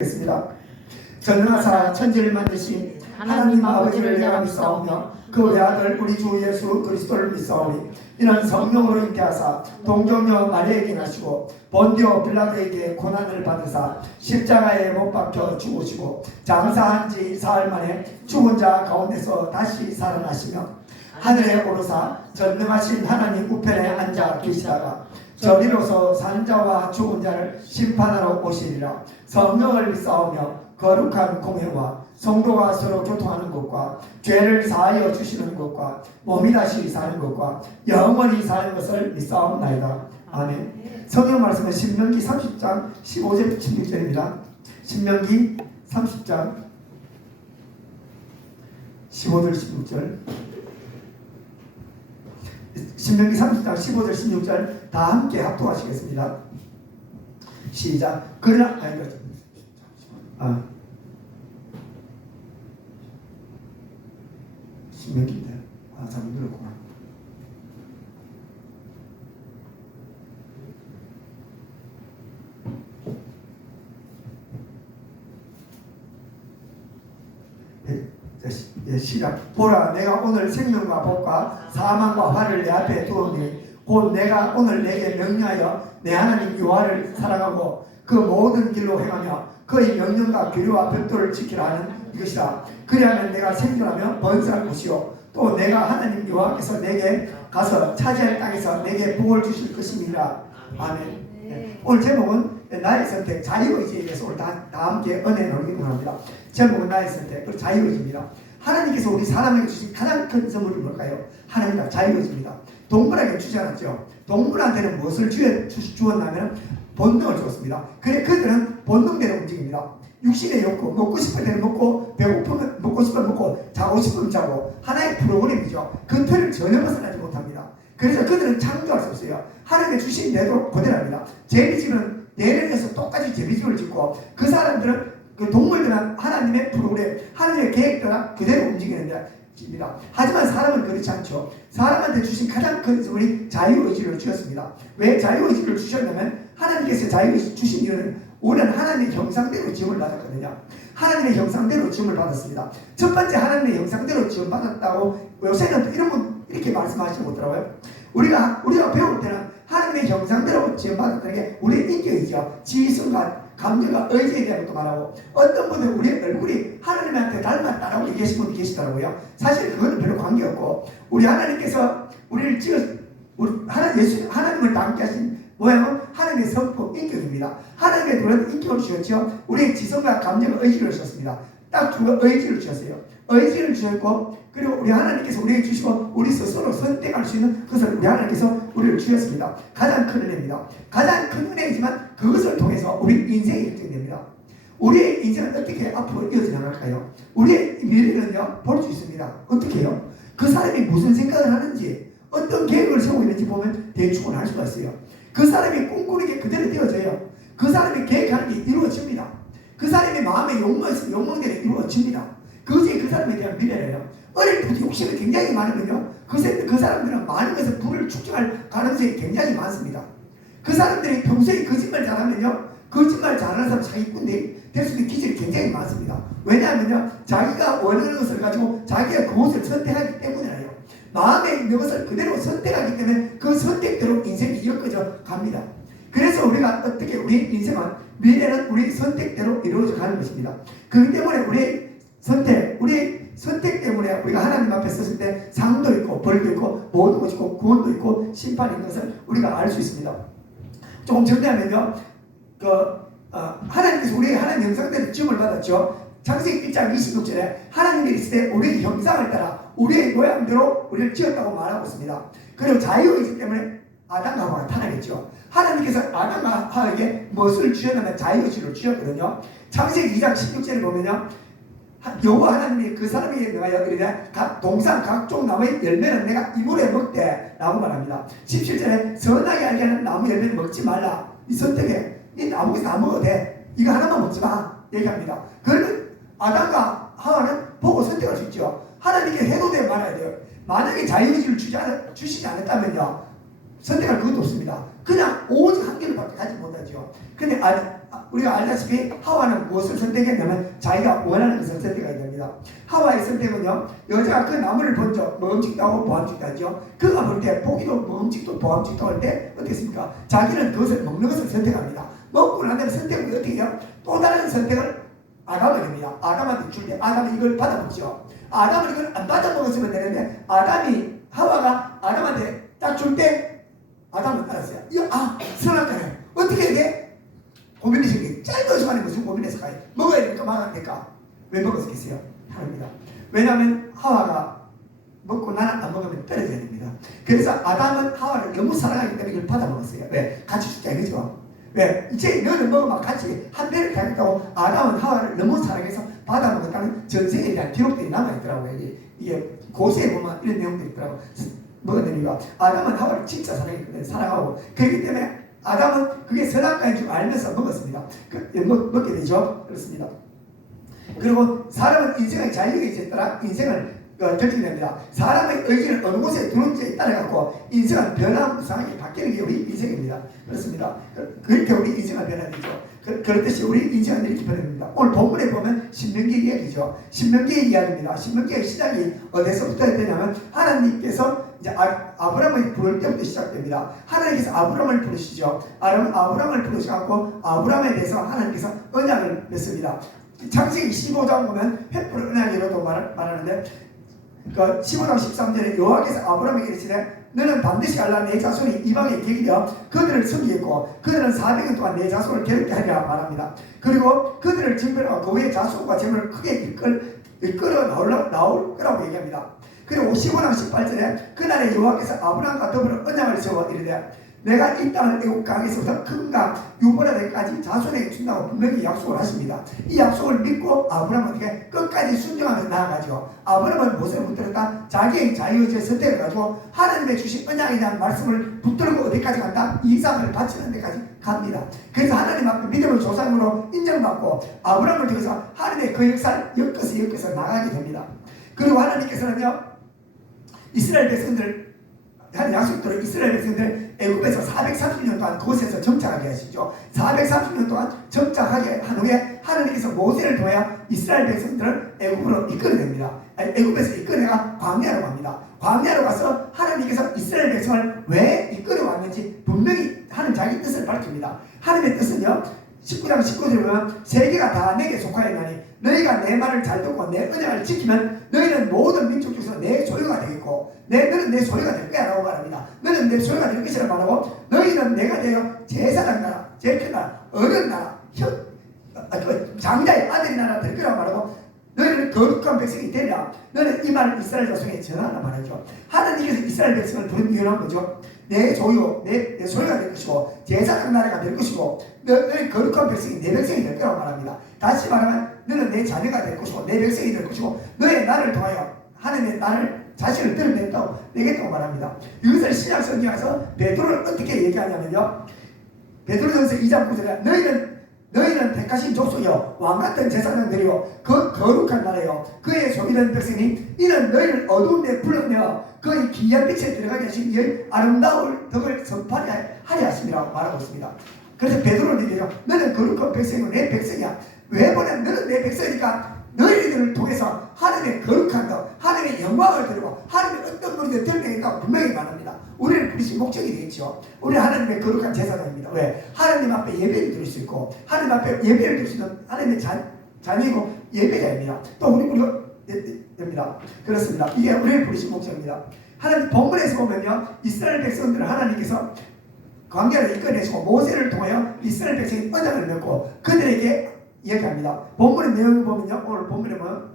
겠습니다. 전능하사 천지를 만드신 하나님 아버지를 내가 믿사오며 그 외아들 우리 주 예수 그리스도를 믿사오니 이는 성령으로 잉태하사 동정녀 마리아에게 나시고 본디오 빌라도에게 고난을 받으사 십자가에 못 박혀 죽으시고 장사한 지 사흘 만에 죽은 자 가운데서 다시 살아나시며 하늘에 오르사 전능하신 하나님 우편에 앉아 계시다가 저리로서 산 자와 죽은 자를 심판하러 오시리라. 성령을 믿사오며 거룩한 공회와 성도가 서로 교통하는 것과 죄를 사하여 주시는 것과 몸이 다시 사는 것과 영원히 사는 것을 믿사옵나이다. 아멘. 성경 말씀은 신명기 30장 15절 16절입니다. 신명기 30장 15절 16절 신명기 30장 15절 16절 다 함께 합독하시겠습니다. 시작. 그러나 신명기인데 잘못 들었구나. 시작. 보라, 내가 오늘 생명과 복과 사망과 화를 내 앞에 두었니 곧 내가 오늘 내게 명령하여 내 하나님 여호와를 사랑하고 그 모든 길로 행하며 그의 명령과 규례와 법도를 지키라 하는 이것이라. 그리하면 내가 생존하며 번성할 것이요 또 내가 하나님 여호와께서 내게 가서 차지할 땅에서 내게 복을 주실 것입니다. 아멘. 네. 오늘 제목은 나의 선택, 자유의지에 대해서 오늘 다 함께 은혜 나누기 원합니다. 제목은 나의 선택, 그리고 자유의지입니다. 하나님께서 우리 사람에게 주신 가장 큰 선물이 뭘까요? 하나님과 자유의지입니다. 동물에게 주지 않았죠. 동물한테는 무엇을 주었냐면 본능을 주었습니다. 그래 그들은 본능대로 움직입니다. 육신의 욕구, 먹고 싶을 때는 먹고, 배고프면 먹고 싶으면 먹고, 자고 싶으면 자고, 하나의 프로그램이죠. 그 틀을 전혀 벗어나지 못합니다. 그래서 그들은 창조할 수 없어요. 하나님의 주신 대로 그대로입니다. 제비집은 내려내서 똑같이 제비집을 짓고, 그 사람들은 그 동물들은 하나님의 프로그램, 하나님의 계획대로 그대로 움직이는데 입니다. 하지만 사람은 그렇지 않죠. 사람한테 주신 가장 큰 선물이 자유의지를 주셨습니다. 왜 자유의지를 주셨냐면 하나님께서 자유의지 주신 이유는 우리는 하나님의 형상대로 지음을 받았거든요. 하나님의 형상대로 지음을 받았습니다. 첫 번째 하나님의 형상대로 지음 받았다고 요새는 이런 분 이렇게 말씀하시지 못하더라고요. 우리가 배울 때는 하나님의 형상대로 지음 받았다는 게 우리의 인격이죠. 지성과 감정과 의지에 대한 것도 말하고, 어떤 분은 우리의 얼굴이 하나님한테 닮았다라고 얘기하시는 분이 계시더라고요. 사실 그거는 별로 관계없고, 우리 하나님께서 우리를 하나님을 닮게 하신 모양은 하나님의 성품, 인격입니다. 하나님의 그런 인격을 주셨죠. 우리의 지성과 감정과 의지를 주셨습니다. 딱 두 가지 의지를 주셨어요. 의지를 주셨고, 그리고 우리 하나님께서 우리에게 주시고 우리 스스로 선택할 수 있는 그것을 우리 하나님께서 우리를 주셨습니다. 가장 큰 은혜입니다. 가장 큰 은혜이지만 그것을 통해서 우리 인생이 결정됩니다. 우리의 인생은 어떻게 앞으로 이어져 나갈까요? 우리의 미래는요 볼 수 있습니다. 어떻게 해요? 그 사람이 무슨 생각을 하는지, 어떤 계획을 세우고 있는지 보면 대충은 알 수가 있어요. 그 사람이 꿈꾸는 게 그대로 되어져요. 그 사람이 계획하는 게 이루어집니다. 그 사람의 마음에 욕망이 있으면 욕망대로 이루어집니다. 그것이 그 사람에 대한 미래예요. 어릴 때부터 욕심이 굉장히 많으면요 그 사람들은 많은 것을 불을 축적할 가능성이 굉장히 많습니다. 그 사람들이 평소에 거짓말 잘하면요 거짓말 잘하는 사람 사기꾼들이 될 수 있는 기질이 굉장히 많습니다. 왜냐하면요 자기가 원하는 것을 가지고 자기가 그것을 선택하기 때문이에요. 마음에 있는 것을 그대로 선택하기 때문에 그 선택대로 인생이 이어져 갑니다. 그래서 우리가 어떻게 우리 인생은 미래는 우리 선택대로 이루어져 가는 것입니다. 그렇기 때문에 우리 선택 때문에 우리가 하나님 앞에 섰을 때 상도 있고 벌도 있고 모든 것이 있고 구원도 있고 심판이 있는 것을 우리가 알 수 있습니다. 조금 정리하면요 하나님께서 우리에게 하나님 형상대로 지음을 받았죠. 창세기 1장 26절에 하나님이 있을 때 우리의 형상을 따라 우리의 모양대로 우리를 지었다고 말하고 있습니다. 그리고 자유의지 때문에 아담과 하와가 타락했죠. 하나님께서 아담과 하와에게 무엇을 주셨냐면 자유의지를 주셨거든요. 창세기 2장 16절에 보면요 여호와 하나님이 그 사람에게 명하여 이르되 각 동산 각종 나무의 열매는 내가 이물에 먹되 라고 말합니다. 17절에 선하게 알게 하는 나무 열매를 먹지 말라. 이 선택에 이 나무에서 다 먹어도 돼. 이거 하나만 먹지 마 얘기합니다. 그러면 아담과 하와는 보고 선택할 수 있죠. 하나님께 해도 돼 말아야 돼요. 만약에 자유의지를 주시지 않았다면요 선택할 그것도 없습니다. 그냥 오직 한 개를 밖에 가지 못하죠. 근데 우리가 알다시피 하와는 무엇을 선택했냐면 자기가 원하는 것을 선택해야 됩니다. 하와의 선택은요, 여자가 그 나무를 본적 먹음직도 하고 보암직도 하죠. 그가 볼 때 보기도 먹음직도 보암직도 할 때 어떻습니까? 자기는 그것을 먹는 것을 선택합니다. 먹고 난 다음에 선택을 어떻게 해요? 또 다른 선택을 아담을 합니다. 아담한테 줄 때 아담이 이걸 받아먹죠. 아담은 이걸 안 받아먹었으면 되는데 아담이 하와가 아담한테 딱 줄 때 아담은 알았어요. 이거 선악과네. 어떻게 해야 돼? 고민되신 게 짧은 시간에 무슨 고민했을까요? 먹어야 되니까 말아야 될까? 왜 먹었겠어요? 하나입니다. 왜냐하면 하와가 먹고 나는 안 먹으면 떨어져야 됩니다. 그래서 아담은 하와를 너무 사랑하기 때문에 이걸 받아먹었어요. 왜? 같이 죽자 이거죠. 왜? 이제 너는 먹으면 같이 한 배를 가겠다고 아담은 하와를 너무 사랑해서 받아먹었다는 전생에 대한 기록들이 남아있더라고요. 이게 고세에 보면 이런 내용들이 있더라고요. 먹었는 이유가 아담은 하와를 진짜 사랑했거든요. 사랑하고 그렇기 때문에 아담은 그게 선악과인 줄 알면서 먹었습니다. 먹게 되죠. 그렇습니다. 그리고 사람은 인생의 자유의지에 따라 인생을 결정됩니다. 사람의 의지는 어느 곳에 두는지에 따라갖고 인생은 변화무쌍하게 바뀌는 게 우리 인생입니다. 그렇습니다. 그렇게 우리 인생은 변화되죠. 그렇듯이 우리 인생은 이렇게 변합니다. 오늘 본문에 보면 신명기 이야기죠. 신명기의 이야기입니다. 신명기의 시작이 어디서부터 되냐면 하나님께서 이제 아브라함을 부를 때부터 시작됩니다. 하나님께서 아브라함을 부르시죠. 아브라함을 부르셔갖고 아브라함에 대해서 하나님께서 언약을 맺습니다. 창세기 15장 보면 횃불 언약이라고 말하는데 그 15장 13절에 여호와께서 아브라함에게 이르시되 너는 반드시 알라 내 자손이 이방에 객이되어 그들을 섬기겠고 그들은 400년 동안 내 자손을 괴롭게 하리라 말합니다. 그리고 그들을 징벌하고 그 외의 자손과 재물을 크게 이끌어 나올 거라고 얘기합니다. 그리고 15장 18절에 그날에 여호와께서 아브라함과 더불어 언약을 세워 이르되 내가 이 땅을 애국 강에서부터 큰 강 유브라데까지 자손에게 준다고 분명히 약속을 하십니다. 이 약속을 믿고 아브라함은 어떻게 끝까지 순종하며 나아가죠. 아브라함은 무엇을 붙들었다? 자기의 자유의지의 선택을 가지고 하나님의 주신 언약에 대한 말씀을 붙들고 어디까지 간다? 이삭을 바치는 데까지 갑니다. 그래서 하나님 앞에 믿음을 조상으로 인정받고 아브라함을 통해서 하나님의 그 역사를 엮어서 나가게 됩니다. 그리고 하나님께서는요, 이스라엘 백성들 한 약속대로 이스라엘 백성들 애굽에서 430년 동안 그곳에서 정착하게 하시죠. 430년 동안 정착하게 한 후에 하나님께서 모세를 통해 이스라엘 백성들을 애굽으로 이끌어냅니다. 애굽에서 이끌어내가 광야로 갑니다. 광야로 가서 하나님께서 이스라엘 백성을 왜 이끌어왔는지 분명히 하나님 자기 뜻을 밝힙니다. 하나님의 뜻은요, 19장 19절에 보면 세계가 다 내게 속하였나니 너희가 내 말을 잘 듣고 내 언약을 지키면 너희는 모든 민족 중에서 내 소유가 되겠고 너는 내 소유가 될 거야 라고 말합니다. 너는 내 소유가 될 것이라 말하고 너희는 내가 되어 제사장 나라, 제일 큰 나라, 어른 나라, 장자의 아들이 나라 될 거라고 말하고 너희는 거룩한 백성이 되리라. 너는 이 말을 이스라엘 자손에게 전하라 말하죠. 하나님께서 이스라엘 백성을 부른 이유는 뭐죠? 내 소유, 내 소유가 될 것이고 제사장 나라가 될 것이고 너희 거룩한 백성이 내 백성이 될 거라고 말합니다. 다시 말하면 너는 내 자녀가 될 것이고 내 백성이 될 것이고 너의 나를 통하여 하나님의 나를 자신을 드러낸다고 내겠다고 말합니다. 이것을 신약 성경에서 베드로를 어떻게 얘기하냐면요, 베드로전서 2장 9절에 너희는 택하신 족속이요 왕같은 제사장들이요 그 거룩한 나라요 그의 소유된 백성이 이는 너희를 어두운 데 불러내어 그의 기이한 빛에 들어가게 하신 이의 아름다운 덕을 선포하려 하심이라고 말하고 있습니다. 그래서 베드로는 얘기해요. 너는 거룩한 백성이고 내 백성이야. 왜 보냐면 너는 내 백성이니까 너희들을 통해서 하나님의 거룩한 것, 하나님의 영광을 드리고 하나님의 어떤 분이 드러내겠다고 분명히 말합니다. 우리를 부르신 목적이 되겠죠. 우리는 하나님의 거룩한 제사장입니다. 왜? 하나님 앞에 예배를 드릴 수 있고 하나님 앞에 예배를 드릴 수 있는 하나님의 자녀이고 예배자입니다. 또 우리가 됩니다. 그렇습니다. 이게 우리를 부르신 목적입니다. 하나님 본문에서 보면요, 이스라엘 백성들을 하나님께서 광야를 이끌어내시고 모세를 통하여 이스라엘 백성이 언약을 맺고 그들에게 이야기합니다. 본문의 내용을 보면요, 오늘 본문에 보면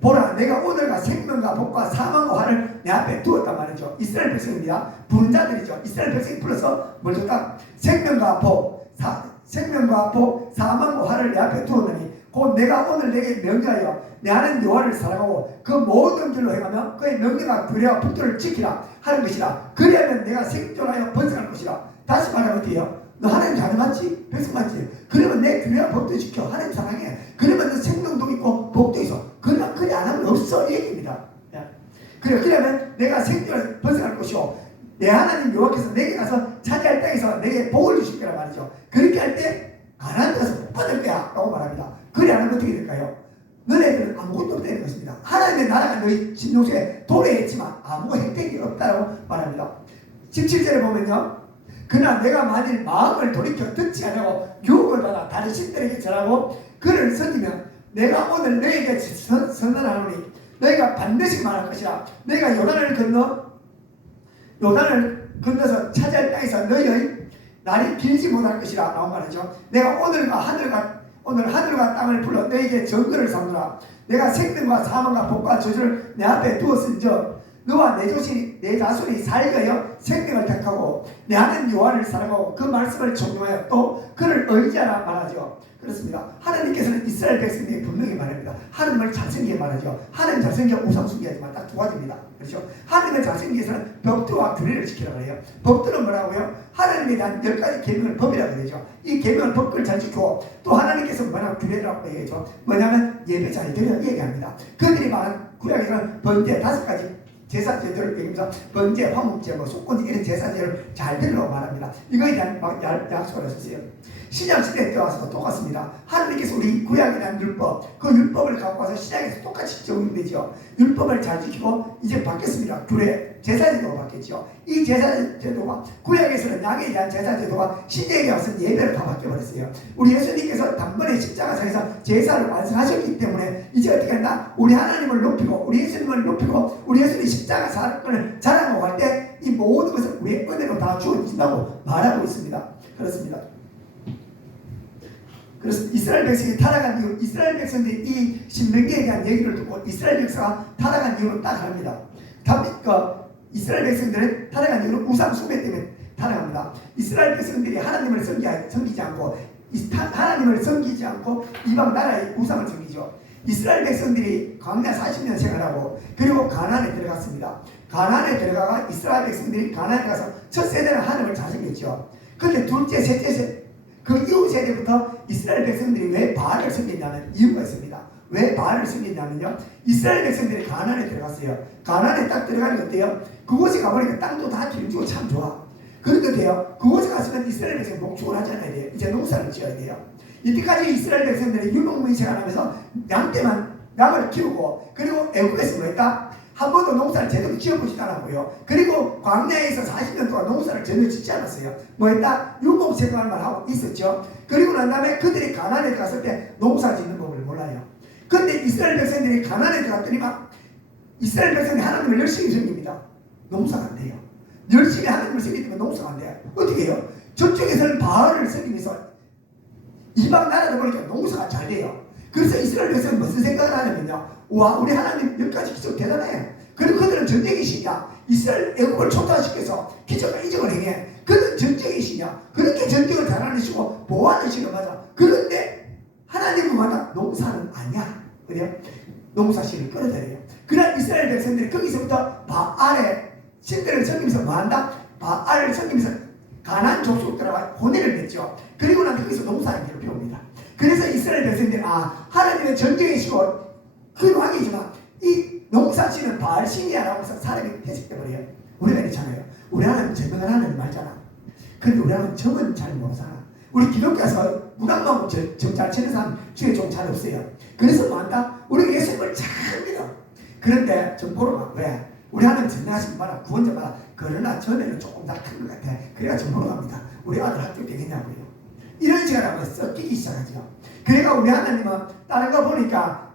보라 내가 오늘과 생명과 복과 사망과 화를 내 앞에 두었단 말이죠. 이스라엘 백성입니다. 부른 자들이죠. 이스라엘 백성이 불러서 뭘 줬다? 생명과 복, 사망과 화를 내 앞에 두었느니 곧 내가 오늘 내게 명령하여 내 하나님 여호와를 사랑하고 그 모든 길로 행하며 그의 명령과 규례와 법도를 지키라 하는 것이라. 그리하면 내가 생존하여 번성할 것이라. 다시 말하면 어때요? 너 하나님 자녀 맞지? 백성 맞지? 그러면 내 규례와 법도 지켜. 하나님 사랑해. 그러면 너 생명도 있고 복도 있어. 그러면 그리 안 하면 없어 이 얘기입니다. 그러면 내가 생존을 번성할 것이고 내 하나님 여호와께서 내게 가서 차지할 땅에서 내게 복을 주실 거란 말이죠. 그렇게 할 때 가난한 데서 그러면 어떻게 될까요? 너네들은 아무것도 없다는 것입니다. 하나님의 나라가 너희 진동속에 도래했지만 아무 혜택이 없다고 말합니다. 17절에 보면요. 그러나 내가 만일 마음을 돌이켜 듣지 않고 유혹을 받아 다른 신들에게 절하고 그를 섬기면 내가 오늘 너에게 선언하노니 너희가 반드시 말할 것이라. 너희가 요단을 건너서 차지할 땅에서 너희의 날이 길지 못할 것이라 라고 말하죠. 내가 오늘 하늘과 땅을 불러 너희에게 정거를 삼으라. 내가 생명과 사망과 복과 저주를 내 앞에 두었은즉 너와 내 자손이 살려여 생명을 택하고 내 하나님 여호와를 사랑하고 그 말씀을 존중하여 또 그를 의지하라 말하죠. 그렇습니다. 하나님께서는 이스라엘 백성에게 분명히 말합니다. 하나님을 잘생기게 말하죠. 하나님 잘생겨 우상 숭배하지만 딱 두 가지입니다. 그렇죠? 하나님을 잘생기게서는 법도와 규례를 지키라고 해요. 법도는 뭐라고요? 하나님에 대한 10가지 계명을 법이라고 그러죠. 이 계명을 법을 잘 지키고 또 하나님께서 뭐냐면 규례라고 얘기하죠. 뭐냐면 예배 잘 드려 얘기합니다. 그들이 말한 구약에서는 번제 5가지 제사 제도를 얘기하면서 번제, 화목제, 속건제 이런 제사 제도를 잘 들으라고 말합니다. 이거에 대한 약속을 하셨어요. 신약시대 때 와서도 똑같습니다. 하나님께서 우리 구약에 대한 율법, 그 율법을 갖고 와서 신약에서 똑같이 적용되죠. 율법을 잘 지키고 이제 바뀌었습니다. 규례, 제사제도가 바뀌었죠. 이 제사제도가 구약에서는 양에 대한 제사제도가 신약에 와서 예배로 다 바뀌어버렸어요. 우리 예수님께서 단번에 십자가상에서 제사를 완성하셨기 때문에 이제 어떻게 한다? 우리 하나님을 높이고 우리 예수님을 높이고 우리 예수님 십자가 사건을 자랑하고 할 때 이 모든 것을 우리의 은혜로 다 주어진다고 말하고 있습니다. 그렇습니다. 그래서 이스라엘 백성이 타락한 이유, 이스라엘 백성들이 이 신명기에 대한 얘기를 듣고 이스라엘 백성가 타락한 이유는 딱 합니다. 이스라엘 백성들은 타락한 이유는 우상 숭배 때문에 타락합니다. 이스라엘 백성들이 하나님을 섬기지 않고 하나님을 섬기지 않고 이방 나라의 우상을 섬기죠. 이스라엘 백성들이 광야 40년 생활하고 그리고 가나안에 들어갔습니다. 가나안에 들어가가 이스라엘 백성들이 가나안에 가서 첫 세대는 하나님을 잘 섬겼죠. 그런데 둘째, 셋째 세대 그 이후 세대부터 이스라엘 백성들이 왜 바알을 섬겼냐는 이유가 있습니다. 왜 바알을 섬겼냐면요. 이스라엘 백성들이 가나안에 들어갔어요. 가나안에 딱 들어가니까 어때요? 그곳에 가보니까 땅도 다 기름지고 참 좋아. 그런데 돼요. 그곳에 갔으면 이스라엘 백성이 목축을 하지 않아야 돼요. 이제 농사를 지어야 돼요. 이때까지 이스라엘 백성들이 유목민생을 하면서 양을 키우고 그리고 애국에서 뭐 했다? 한 번도 농사를 제대로 지어보지도 않았고요. 그리고 광야에서 40년 동안 농사를 전혀 짓지 않았어요. 뭐 했다? 유목생활만 하고 있었죠. 그리고 난 다음에 그들이 가나안에 갔을 때 농사 짓는 법을 몰라요. 근데 이스라엘 백성들이 가나안에 들어갔더니 막 이스라엘 백성이 하나님을 열심히 섬깁니다. 농사가 안 돼요. 열심히 하나님을 섬기면 농사가 안 돼요. 어떻게 해요? 저쪽에서는 바알을 섬기면서 이방 나라다 보니까 농사가 잘 돼요. 그래서 이스라엘 백성은 무슨 생각을 하냐면요. 와, 우리 하나님 몇 가지 기적 대단해. 그리고 그들은 전쟁의 신이야. 이스라엘 애국을 초토화시켜서 기적과 이적을 행해. 그들은 전쟁의 신이야. 그렇게 전쟁을 잘하는 시고 보호하는 신은 맞아. 그런데 하나님은 맞아. 농사는 아니야. 그래요? 농사신을 끌어들여요. 그러나 이스라엘 백성들이 거기서부터 바알의 신들을 섬기면서 뭐한다? 바알을 섬기면서 가나안 족속 들어가 혼인을 맺죠. 그리고 난 거기서 농사하기를 배웁니다. 그래서 이스라엘 백성들이 하나님의 전쟁이시고 그 왕이지만 이 농사신은 바알신이야라고 해서 사람이 해석돼버려요. 우리가 그렇잖아요. 우리 하나님 전능한 하나님 말잖아. 근데 우리 하나님 정은 잘 모르잖아. 우리 기독교에서 문학만 잘 치는 사람 중에 좀 잘 없어요. 그래서 뭐한다? 우리 예수님을 잘 믿어. 그런데 좀 보러 가. 왜? 우리 하나님 전능하신 봐라. 구원자 봐라. 그러나 전에는 조금 낙한 것 같아. 그래가 좀 보러 갑니다. 우리 아들 학교 되겠냐고요. 이런 시간에 섞이기 시작하죠. 그러니까 우리 하나님은 다른 거 보니까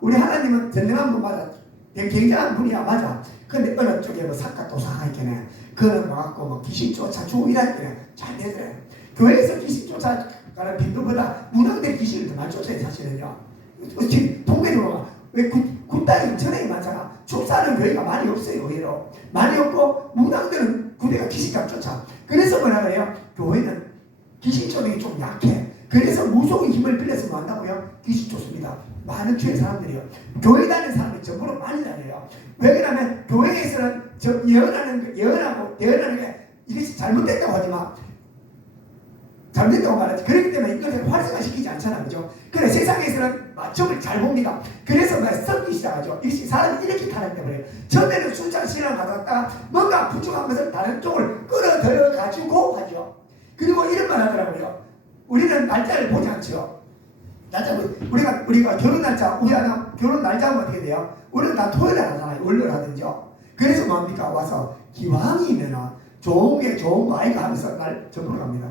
우리 하나님은 전능한 분 맞아. 굉장한 분이야 맞아. 근데 어느 쪽에 사카도사가 있겠네. 그는 와갖고 귀신 쫓아주고 이랬더래. 잘 되더래. 교회에서 귀신 쫓아가는 빈도보다 문화들이 귀신을 더 많이 쫓아야 사실은요. 통계적으로 왜 굿다이 전행이 많잖아. 축사는 교회가 많이 없어요. 의외로 많이 없고 문화들은 군대가 귀신감 쫓아. 그래서 뭐라 그래요? 교회는 귀신 쫓는 게 좀 약해. 그래서 무속의 힘을 빌려서 뭐 한다고요? 귀신 쫓습니다. 많은 교회 사람들이요. 교회 다니는 사람들이 전부로 많이 다녀요. 왜 그러냐면 교회에서는 예언하고 대언하는 게 이것이 잘못됐다고 하지만 잘못됐다고 말하지. 그렇기 때문에 이것을 활성화시키지 않잖아. 그죠? 그래 세상에서는 맞춤을 잘 봅니다. 그래서 섞기 시작하죠. 이것이 사람이 이렇게 타락돼버려요. 처음에는 순창 신앙을 가다가 뭔가 부족한 것을 다른 쪽을 끌어들여 가지고 하죠. 그리고 이런 말 하더라고요. 우리는 날짜를 보지 않죠. 우리가 결혼 날짜, 우리 하나 결혼 날짜가 어떻게 돼요? 우리는 다 토요일에 하잖아요. 월요일 하든죠. 그래서 뭡니까? 와서 기왕이면은 좋은 거 아이가 하면서 날 접으러 갑니다.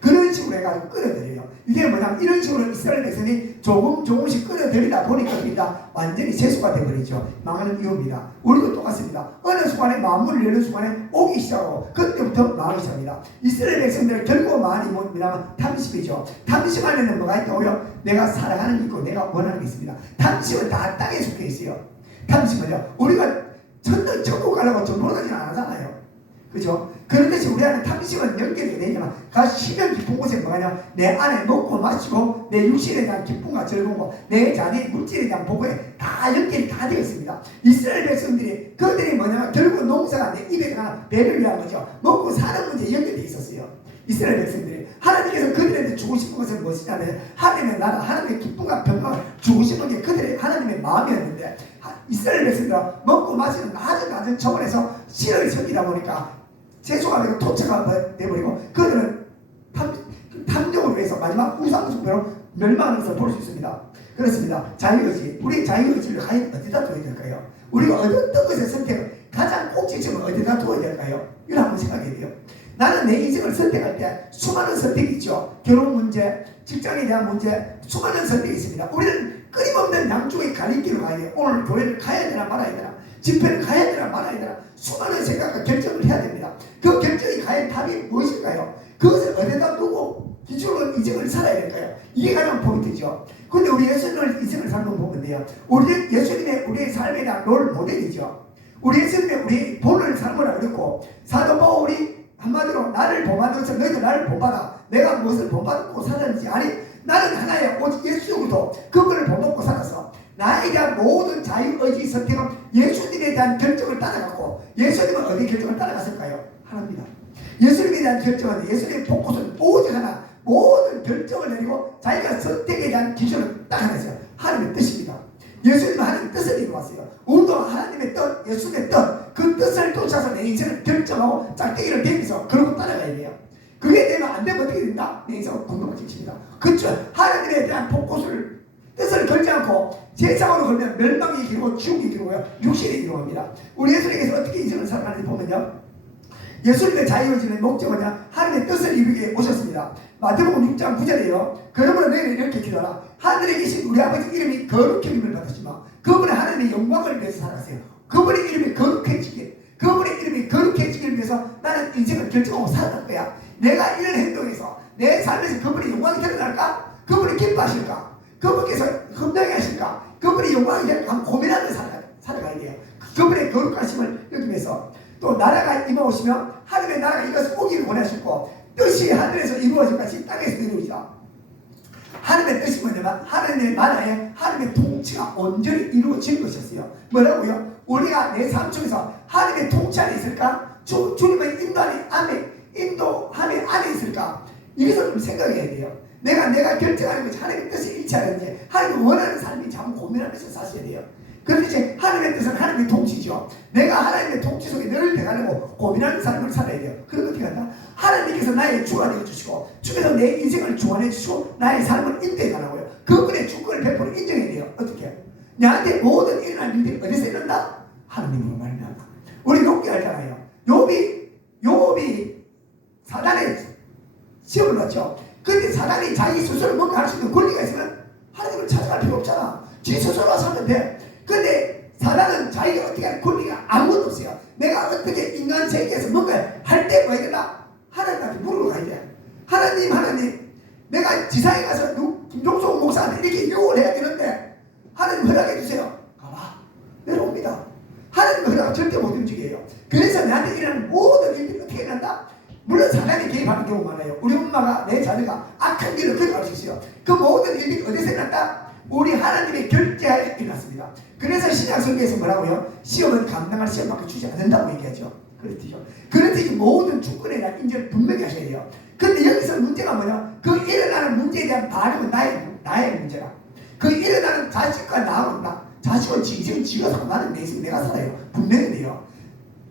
그런 식으로 해가지고 끌어들여요. 이게 뭐냐면 이런 식으로 이스라엘 백성이 조금씩 끌어들이다 보니까 우리가 완전히 세수가 되어버리죠. 망하는 이유입니다. 우리도 똑같습니다. 어느 순간에 마음문을 여는 순간에 오기 시작하고 그때부터 망하기 시작합니다. 이스라엘 백성들은 결국 망하니 뭐냐면 탐심이죠. 탐심 안에는 뭐가 있다고요? 내가 사랑하는 게 있고 내가 원하는 게 있습니다. 탐심은 다 땅에 속해 있어요. 탐심은요. 우리가 천국 가려고 전보다지는 안 하잖아요. 그죠? 그런 듯이 우리 안에 탐심은 연결이 되냐면 가시면 깊은 곳에 뭐냐 내 안에 먹고 마시고 내 육신에 대한 기쁨과 즐거움과 내 자녀의 물질에 대한 보고에 다 연결이 다 되어 있습니다. 이스라엘 백성들이 그들이 뭐냐면 결국 농사가 내 입에 가나 배를 위한 거죠. 먹고 사는 문제에 연결되어 있었어요. 이스라엘 백성들이 하나님께서 그들한테 주고 싶은 것은 무엇이냐면 하나님의 나라, 하나님의 기쁨과 평강을 주고 싶은 게 그들의 하나님의 마음이었는데 이스라엘 백성들은 먹고 마시는 아주 낮은 차원에서 신을 섬기다 보니까 세수가 되고 토착가 되어버리고 그들은 탐욕을 위해서 마지막 우상숭배로 멸망하는 것을 볼 수 있습니다. 그렇습니다. 자유의지, 우리 자유의지를 과연 어디다 둬야 될까요? 우리가 어떤 것의 선택을 가장 꼭지점을 어디다 둬야 될까요? 이걸 한번 생각해야 돼요. 나는 내 인생을 선택할 때 수많은 선택이 있죠. 결혼 문제, 직장에 대한 문제, 수많은 선택이 있습니다. 우리는 끊임없는 양쪽의 갈림길을 가야 돼요. 오늘 교회를 가야 되나 말아야 되나, 집회를 가야 되나 말아야 되나, 수많은 생각과 결정을 해야 됩니다. 그 결정이 과연 답이 무엇일까요? 그것을 어디다 두고 기초로 인생을 살아야 될까요? 이게 가장 포인트죠. 근데 우리 예수님의 인생을 살면 보면 돼요. 예수님의 우리의 삶에 대한 롤 모델이죠. 우리 예수님의 우리 본을 삶으라 그랬고 사도 바울이 한마디로 나를 본받는 것은 너희도 나를 본받아. 내가 무엇을 본받고 살았는지 아니 나는 하나의 오직 예수로부터 그분을 본받고 살았어. 나에 대한 모든 자유의지 선택은 예수님에 대한 결정을 따라갔고 예수님은 어디 결정을 따라갔을까요? 하나입니다. 예수님에 대한 결정은 예수님의 포커스는 오직 하나 모든 결정을 내리고 자기가 선택에 대한 기준을 딱 하나 있어요. 하나님의 뜻입니다. 예수님은 하나님의 뜻을 이루었어요. 우리도 하나님의 뜻, 예수님의 뜻 그 뜻을 쫓아서 내 인생을 결정하고 짝대기를 대면서 그러고 따라가야 돼요. 그게 되면 안 되면 어떻게 된다? 내 인생은 궁금한 짓입니다. 그렇죠. 하나님에 대한 포커스를 뜻을 걸지 않고 세상으로 걸면 멸망이 길고 지옥이 길고요. 육신이 길고합니다. 우리 예수님께서 어떻게 인생을 살아가는지 보면요. 예수님의 자유의지의 목적은요. 하나님의 뜻을 이루기 위해 오셨습니다. 마태복음 6장 9절에요. 그러므로 너희는 이렇게 기도하라. 하늘에 계신 우리 아버지 이름이 거룩히 여김을 받으시며 그분의 하나님의 영광을 위해서 살아가세요. 그분의 이름이 거룩해지길, 그분의 이름이 거룩해지길 위해서 나는 인생을 결정하고 살아갈 거야. 내가 이런 행동에서 내 삶에서 그분의 영광이 드러날까? 그분이 기뻐하실까? 그분께서 겁나게 하실까? 그분의 영광이 될까? 고민하면서 살아가야 돼요. 그분의 거룩하심을 여기면서 또 나라가 임하오시며 하늘의 나라가 이것을 오기를 원하시고 뜻이 하늘에서 이루어질 것이 땅에서 이루어지자. 하나님의 뜻이 뭐냐면 하나님의 나라에 하나님의 통치가 온전히 이루어진 것이었어요. 뭐라고요? 우리가 내 삶 속에서 하나님의 통치 안에 있을까? 주님의 인도함이 안에 있을까? 이것을 좀 생각해야 돼요. 내가 결정하는 것이 하나님의 뜻에 일치하는지 하나님이 원하는 삶인지 한번 고민하면서 사셔야 돼요. 그런데 이제 하나님의 뜻은 하나님의 통치죠. 내가 하나님의 통치 속에 늘 대가려고 고민하는 삶을 살아야 돼요. 그럼 어떻게 한다? 하나님께서 나의 주가 되어주시고 주께서 내 인생을 주관해 주시고 나의 삶을 인도해 가라고요. 그분의 주권을 100% 인정해야 돼요. 어떻게? 내한테 모든 일어난 일들이 어디서 일어난다? 하나님으로 말미암아. 우리 욥기 알잖아요. 욥이 사단의 시험을 받죠. 근데 사단이 자기 스스로 뭔가 할 수 있는 권리가 있으면 하나님을 찾아갈 필요 없잖아. 지 스스로 살면 돼. 근데 사단은 자기가 어떻게 할 권리가 아무것도 없어요. 내가 어떻게 인간 세계에서 뭔가 할 때 뭐 해야 되나? 하나님한테 물으러 가야 돼. 하나님 내가 지상에 가서 김종석 목사한테 이렇게 요구를 해야 되는데 하나님 허락해 주세요. 가봐. 내려옵니다. 하나님 허락은 절대 못 움직여요. 그래서 나한테 일어나는 모든 일들이 어떻게 일어난다? 물론 사단이 개입하는 경우가 많아요. 우리 엄마가 내 자녀가 악한 길을 걸어갈 수 있어요. 그 모든 일들이 어디서 일어났다? 우리 하나님의 결제하에 일어났습니다. 그래서 신약성경에서 뭐라고요? 시험은 감당할 시험밖에 주지 않는다고 얘기하죠. 그렇죠. 그렇듯이 모든 주권에 대한 인정을 분명히 하셔야 돼요. 근데 여기서 문제가 뭐냐? 그 일어나는 문제에 대한 반응은 나의 문제라. 그 일어나는 자식과 나가 자식은 지 인생 지가 살고 나는 내 인생 내가 살아요. 분명히 돼요.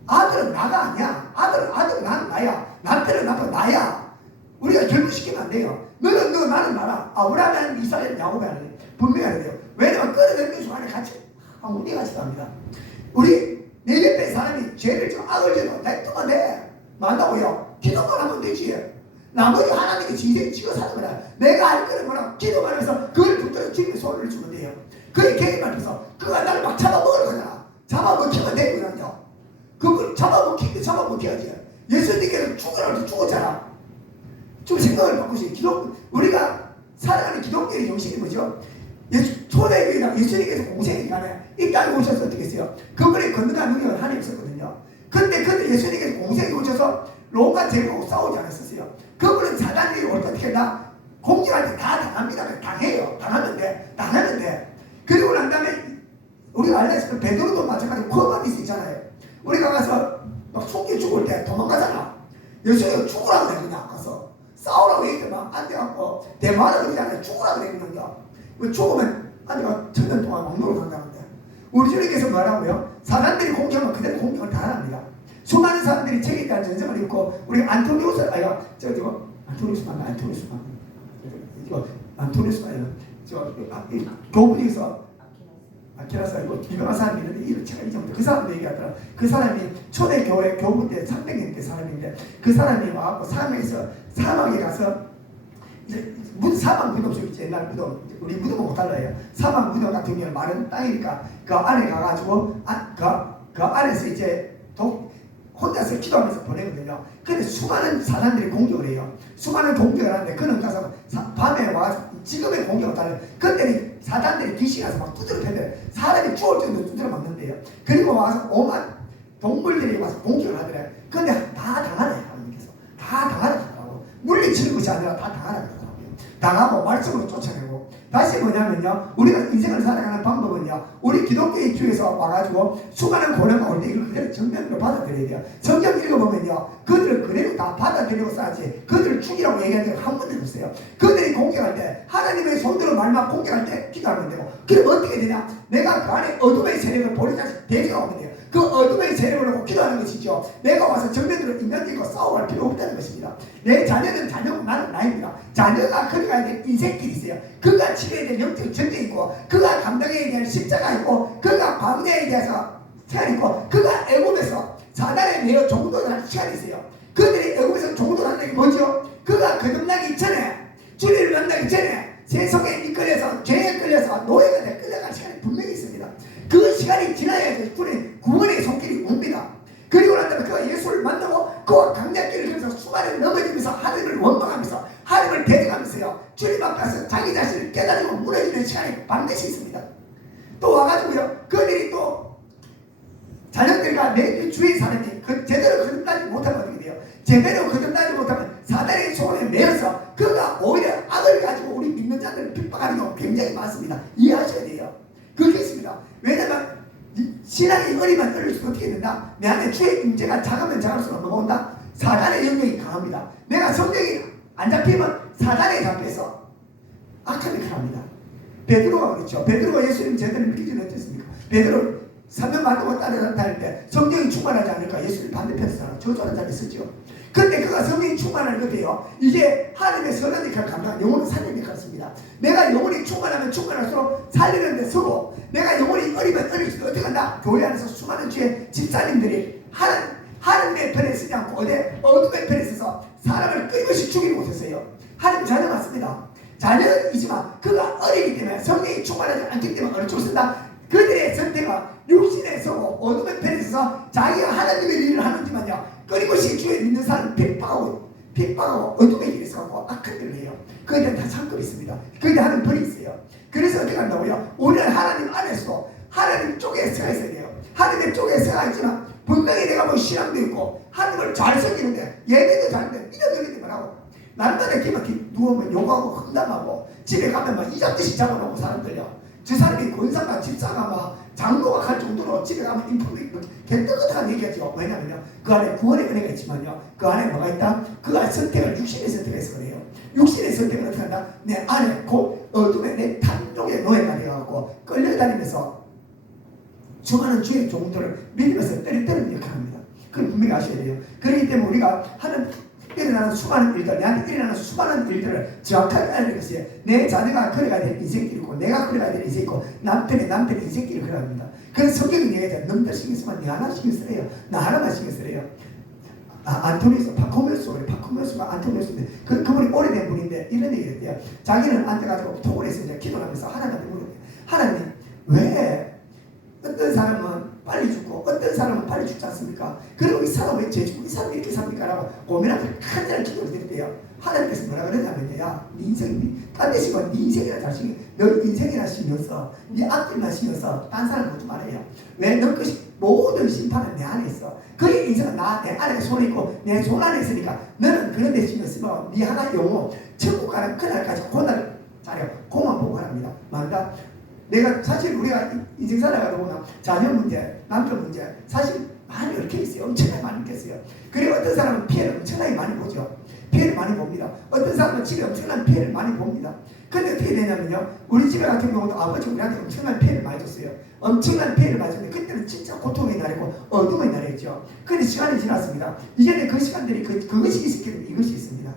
아들은 나가 아니야. 아들은 나는 나야. 남편은 나야. 우리가 결혼시키면 안 돼요. 너는 너 나는 나라. 아브라함은 이스라엘 야곱이 아니에요. 분명히 알아야 돼요. 왜냐면 끌어들이는 순간에 같이 우리 같이 갑니다. 우리 내 옆에 사람이 죄를 좀 악을 지어도 냅두면 돼. 만나고요. 기도만 하면 되지. 나머지 하나님이 진생 지어 사는 거라. 내가 할 거는 뭐라 기도만 하면서 그걸 붙들어 주님의 손을 주면 돼요. 그게 개인만 해서 그가 나를 막 잡아먹을 거잖아. 잡아먹히면 돼. 그냥 그걸 잡아먹히면 잡아먹혀야지. 예수님께서 죽으라고 죽었잖아. 좀 생각을 바꾸시. 우리가 살아가는 기독교의 정신이 뭐죠? 초대교회가 예수님께서 공생이 가네. 이 땅에 오셔서 어떻게 했어요? 그분의 건너간 능력은 하나님 없었거든요. 근데 예수님께서 공생이 오셔서 로마 제국하고 싸우지 않았었어요. 그분은 사단이 어떻게 했나? 공격할 때 다 당합니다. 당해요. 당하는데 그리고 난 다음에 우리가 알다시피 베드로도 마찬가지로 코바디스 있잖아요. 우리가 가서 막 속기 죽을 때 도망가잖아. 예수님이 죽으라고 그래. 그냥 가서 싸우라고 얘기하면 안 돼갖고 대마를 그러지 않아요. 죽으라고 그래. 그냥 죽으면 안 돼가 천년 동안 왕노로 간다는데 우리 주님께서 뭐라고요? 사람들이 공격하면 그대로 공격을 다 합니다. 수많은 사람들이 책에 대한 전쟁을 읽고 우리 안토니우스 교부 중에서 아키라스 알고 유명한 사람이 있는데 이 책을 읽으면 그 사람도 얘기하더라. 그 사람이 초대교회 교부 때 300년 때 사람인데 그 사람이 와갖고 사막에 가서 이제 사막 무덤 속 있지. 옛날 무덤 우리 무덤은 못 달라요. 사막 무덤 같은 경우는 마른 땅이니까 그 안에 가가지고 그 안에서 이제 혼자서 기도하면서 보내거든요. 근데 수많은 사람들이 공격을 해요. 수많은 공격을 하는데 그는 가서 밤에 와서 지금의 공격을 달라요. 그때 사단들이 귀신이 가서 막 두드려 패대요. 사람이 죽을 정도로 두드려 맞는데요. 그리고 와서 오만 동물들이 와서 공격을 하더래요. 근데 다 당하네. 하나님께서 다 당하더라고요. 물리치는 것이 아니라 다 당하더라고요. 당하고 말씀으로 쫓아내고 다시 뭐냐면요, 우리가 인생을 살아가는 방법은요, 우리 기독교의 교회에서 와가지고 수많은 고난과 올 때 이걸 그대로 정면으로 받아들여야 돼요. 성경 읽어보면요, 그들을 그대로 다 받아들이고 싸지 그들을 죽이라고 얘기한 적은 한 번도 없어요. 그들이 공격할 때 하나님의 손들어 말만 공격할 때 기도하면 되고, 그럼 어떻게 되냐, 내가 그 안에 어둠의 세력을 버리자시 대지가 오면 돼요. 그 어둠의 세력을 놓고 기도하는 것이죠. 내가 와서 정면으로 인간들과 싸워갈 필요 없다는 것입니다. 내 자녀는 자녀고 나는 나입니다. 자녀가 걸어가야 될 인생길이 있어요. 그가 치러야 될 영적 전쟁이 있고, 그가 감당해야 될 십자가 있고, 그가 광야에 대해서 시간이 있고, 그가 애굽에서 사단에 매여 종도를 시간이 있어요. 그들이 애굽에서 종도를 하는 게 뭐죠? 그가 거듭나기 전에, 주님을 만나기 전에 세속에 이끌려서 죄에 끌려서 노예가 돼 끌려갈 시간이 분명히 있습니다. 그 시간이 지나야지 구원의 손길이 옵니다. 그리고 난 다음에 그가 예수를 만나고 그와 강약길을 걸면서 수많은 넘어지면서 하나님을 원망하면서 하나님을 대적하면서요, 주님 앞에서 자기 자신을 깨달고 무너지는 시간이 반드시 있습니다. 또 와가지고요, 그들이 또 자녀들과 내 주위의 사람이 제대로 거듭나지 못하면 어떻게 돼요? 제대로 거듭나지 못하면 사단의 손에 매여서 그가 오히려 악을 가지고 우리 믿는 자들을 핍박하는 경우 굉장히 많습니다. 이해하셔야 돼요. 그게 있습니다. 왜냐면 신앙이 어리면 어릴수록 어떻게 된다? 내 안에 주의 임재가 작으면 작을수록 넘어온다? 사단의 영역이 강합니다. 내가 성령이 안 잡히면 사단에 잡혀서 악한 일을 합니다. 베드로가 그렇죠. 베드로가 예수님 제대로 믿기지는 어땠습니까? 베드로 3년 반 동안 따라다닐 때 성령이 충만하지 않을까 예수님 반대편에서 저주하는 자리 있었죠. 근데 그가 성령이 충만할 것이에요. 이제 하나님의 선한 역할을 감당한 영혼은 살리는 역할을 씁니다. 내가 영혼이 충만하면 충만할수록 살리는 데 서고, 내가 영혼이 어리면 어릴수록 어떻게 한다? 교회 안에서 수많은 주의 집사님들이 하나님의 편에 서지 않고 어둠의 편에 서서 사람을 끊임없이 죽이지 못했어요. 하나님 자녀 맞습니다. 자녀이지만 그가 어리기 때문에 성령이 충만하지 않기 때문에 어느 쪽을 쓴다? 그들의 선택은 육신에 서고 어둠의 편에 서서 자기가 하나님의 일을 하는지만요, 끊임없이 주에 믿는 사람을 핍박하고 어둠의 길에 서고 악한 일을 해요. 그들은 다 상급이 있습니다. 그들 하는 벌이 있어요. 그래서 어떻게 한다고요? 우리는 하나님 안에서 하나님 쪽에 서야 돼요. 하나님 쪽에 서야 있지만 분명히 내가 뭐 신앙도 있고 하나님을 잘 섬기는데 예배도 잘하는데 믿어들리지 말라고 날마다 기막히 누우면 욕하고 험담하고 집에 가면 막 이잡듯이 잡아놓고 사람들요. 저 사람이 권사가 집사가 막 장로가 갈 정도로 집에 가면 인품이 개떡같은 얘기하죠. 왜냐면요, 그 안에 구원의 은혜가 있지만요, 그 안에 뭐가 있다? 그 안에 선택을 육신의 선택해서 그래요. 육신의 선택을 어떻게 한다? 내 안에 어둠에 내 탐욕의 노예가 되어가고 끌려다니면서 수많은 주의 종들을 믿으면서 때리는 역할을 합니다. 그걸 분명히 아셔야 돼요. 그렇기 때문에 우리가 하는 일어나는 수많은 일들, 내한테 일어나는 수많은 일들을 정확하게 알려주세요. 내 자녀가 걸어가야 될 인생길이고, 내가 걸어가야 될 인생이고, 남편의 인생길을 걸어갑니다. 그래서 성경이 얘기하죠. 너희들 신경 쓰면 네 하나 신경 쓰래요. 나 하나만 신경 쓰래요. 안토니우스, 파코메우스가 안토니우스인데, 그분이 오래된 분인데, 이런 얘기를 했대요. 자기는 앉아가지고 톡을 했어요. 이제 기도하면서 하나님한테 물었대요. 하나님, 왜 어떤 사람은 빨리 죽고 어떤 사람은 빨리 죽지 않습니까? 그리고 이 사람은 왜 죄 죽고 이 사람이 이렇게 삽니까? 라고 고민하면서 간절한 기도를 드렸대요. 하나님께서 뭐라 그러냐면, 야, 네 인생, 딴 데시고 네 인생이나 자식이, 너 인생이나 신경 써. 네 앞길만 신경 써. 딴 사람 보지 말아요. 왜? 너 것이 모든 심판은 내 안에 있어. 그의 인생은 내 안에 손에 있고 내 손 안에 있으니까 너는 그런 데 신경 쓰면 네 하나 영혼, 천국 가는 그날까지 고난을 잘해요. 그만 보고 하랍니다. 맞다? 내가 사실 우리가 인생 살아가다 보면 자녀 문제, 남편 문제 사실 많이 얽혀 있어요. 엄청나게 많이 얽혀 있어요. 그리고 어떤 사람은 피해를 엄청나게 많이 보죠. 피해를 많이 봅니다. 어떤 사람은 집에 엄청난 피해를 많이 봅니다. 근데 어떻게 되냐면요, 우리 집에 같은 경우도 아버지 우리한테 엄청난 피해를 많이 줬어요. 엄청난 피해를 많이 줬는데 그때는 진짜 고통의 날이고 어둠의 날이었죠. 근데 시간이 지났습니다. 이제는 그 시간들이 그것이 있기 때문에 이것이 있습니다.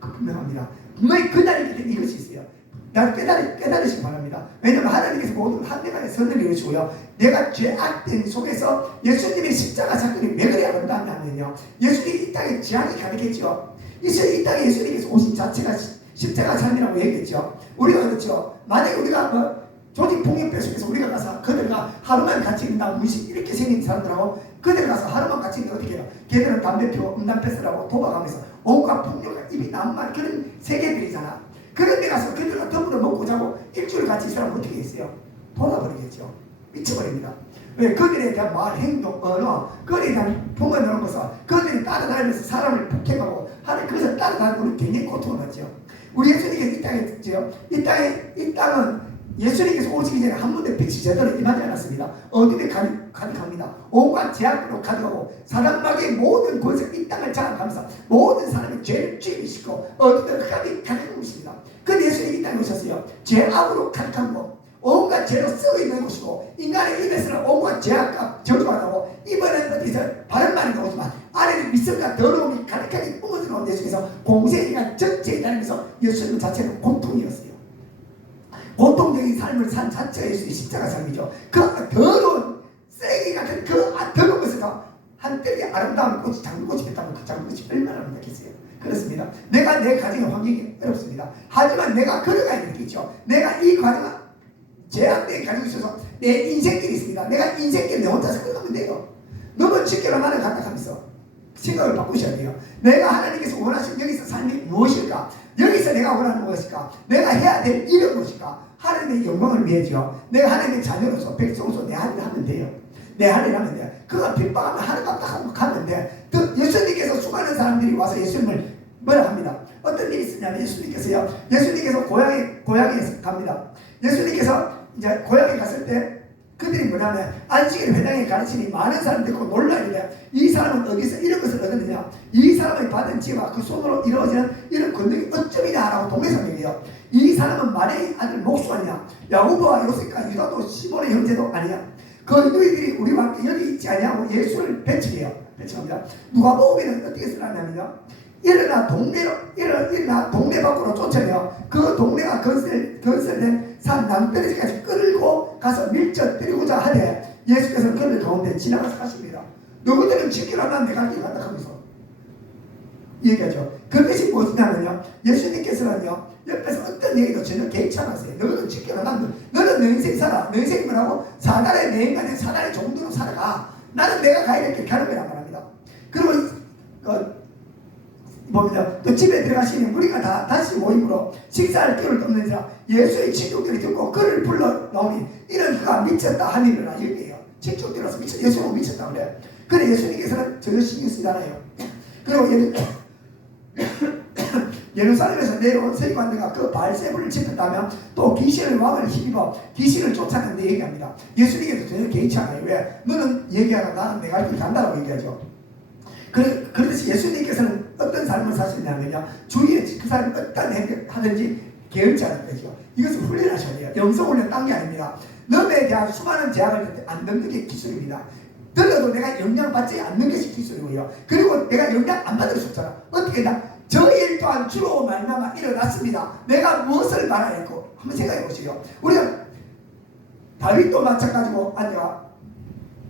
분명합니다. 분명히 그 날이 있기 때문에 이것이 있어요. 날 깨달으시기 바랍니다. 왜냐하면 하나님께서 모든 한대간의 선을 이루시고요. 내가 죄악된 속에서 예수님의 십자가 사건이 왜 그래야 된다면요, 예수님이 이 땅에 지향이 가득했죠. 이 땅에 예수님께서 오신 자체가 십자가 삶이라고 얘기했죠. 우리가 그렇죠. 만약에 우리가 조직 폭력배 속에서 우리가 가서 그들과 하루만 같이 있나 무식 이렇게 생긴 사람들하고 그들 가서 하루만 같이 있는데 어떻게 해요? 걔들은 담배 피우고 음담 패스라고 도박하면서 온갖 폭력과 입이 남만 그런 세계들이잖아. 그런 데 가서 그들과 더불어 먹고 자고 일주일 같이 있으면 어떻게 했어요? 돌아버리겠죠. 미쳐버립니다. 왜? 그들에 대한 말, 행동, 언어, 그들에 대한 품어내는 것을 그들이 따라다니면서 사람을 폭행하고 하는 그것을 따라다니고 우리 굉장히 고통을 받죠. 우리 예수님께서 이 땅에 있죠. 이 땅은 예수님께서 오시기 전에 한 번도 빛이 제대로 임하지 않았습니다. 어둠에 가득합니다. 온갖 제약으로 가득하고 사단마귀의 모든 권세 이 땅을 장악하면서 모든 사람이 죄를 쥐고 어둠에 가득한 곳입니다. 그런데 예수님이 이 땅에 오셨어요. 죄악으로 가득한 곳, 온갖 죄로 썩어 있는 곳이고 인간의 입에서는 온갖 죄악과 저주가 나고 입에는 어디서 바람만이 나오지만 안에는 미성과 더러움이 가득하게 뿜어지는 예수께서 공생애가 전체에 다니면서 예수님 자체는 고통이었어요. 고통적인 삶을 산 자체가 예수의 십자가 삶이죠. 그 더러운 쓰레기 같은 그 더러운 것에서 한때에 아름다운 꽃이 장미꽃이 됐다면 그 장미꽃이 얼마나 아름답겠어요. 그렇습니다. 내가 내 가정의 환경이 어렵습니다. 하지만 내가 걸어가야 되겠죠. 내가 이 과정을 제약된 가지고 있어서 내 인생길이 있습니다. 내가 인생길 내 혼자서 걸어가면 돼요. 너무 직결로 나는 간다 하면서 생각을 바꾸셔야 돼요. 내가 하나님께서 원하시는 여기서 삶이 무엇일까? 여기서 내가 원하는 무엇일까? 내가 해야 될 일은 무엇일까? 하나님의 영광을 위해죠. 내가 하나님의 자녀로서 백성으로서 내 할 일 하면 돼요. 내 할 일 하면 돼요. 그거 핍박하면 하는 값 하고 가면 돼. 또 예수님께서 수많은 사람들이 와서 예수님을 뭐라 합니다. 어떤 일이 있었냐면 예수님께서 고향에 갑니다. 예수님께서 이제 고향에 갔을 때 그들이 뭐냐면 안식일 회당에 가르치니 많은 사람들이 놀라야 돼. 이 사람은 어디서 이런 것을 얻었느냐? 이 사람이 받은 지혜와 그 손으로 이루어지는 이런 권능이 어쩌이냐라고 동네상이에요. 이 사람은 마리아의 아들 목수 아니냐? 야고보와 요셉과 유다도 시몬의 형제도 아니냐? 그 너희들이 우리와 함께 여기 있지 않냐고 예수를 배척해요. 배척합니다. 누가복음에는 어떻게 쓰냐면요, 일어나 동네 밖으로 쫓아내요. 그 동네가 건설된 산 남떨어지까지 끌고 가서 밀접 때리고자 하되 예수께서는 그들 가운데 지나가서 가십니다. 너희들은 지키라면 내가 길 간다 하면서 얘기하죠. 그것이 무엇이냐면요, 예수님께서는요 옆에서 어떤 얘기도 전혀 개의치 않았어요. 너희는 지키라면 너는 너 인생 살아. 너 인생이 뭐라고? 사단의 내 인간의 사단의 정도로 살아가. 나는 내가 가야 될 길 가는 거란 말합니다. 그리고 또 집에 들어가시면 우리가 다 다시 모임으로 식사할 기회를 없는지라 예수의 친족들이 듣고 그를 불러 나오니 이런 그가 미쳤다 하니라 얘기해요. 친족들어서 예수가 미쳤다 그래. 그래 예수님께서는 전혀 신경 쓰잖아요. 그리고 예루살렘에서 내려온 세관대가 그 바알세불을 집혔다면 또 귀신을 왕을 힘입어 귀신을 쫓아낸다 얘기합니다. 예수님께서 전혀 개의치 않아요. 왜? 너는 얘기하라 나는 내가 길 간다라고 얘기하죠. 그렇듯이 예수님께서는 어떤 삶을 사시냐면요, 주위에 그 사람이 어떤 행동을 하든지 게을지 않을 거죠. 이것을 훈련하셔야 돼요. 영성훈련 딴 게 아닙니다. 너에 대한 수많은 제약을 안 넘는 게 기술입니다. 들어도 내가 영향 받지 않는 것이 기술이고요. 그리고 내가 영향 안 받을 수 없잖아. 어떻게 나? 저 일 또한 주로 말미암아 일어났습니다. 내가 무엇을 말하였고 한번 생각해 보시죠. 우리가 다윗도 마찬가지고 아니야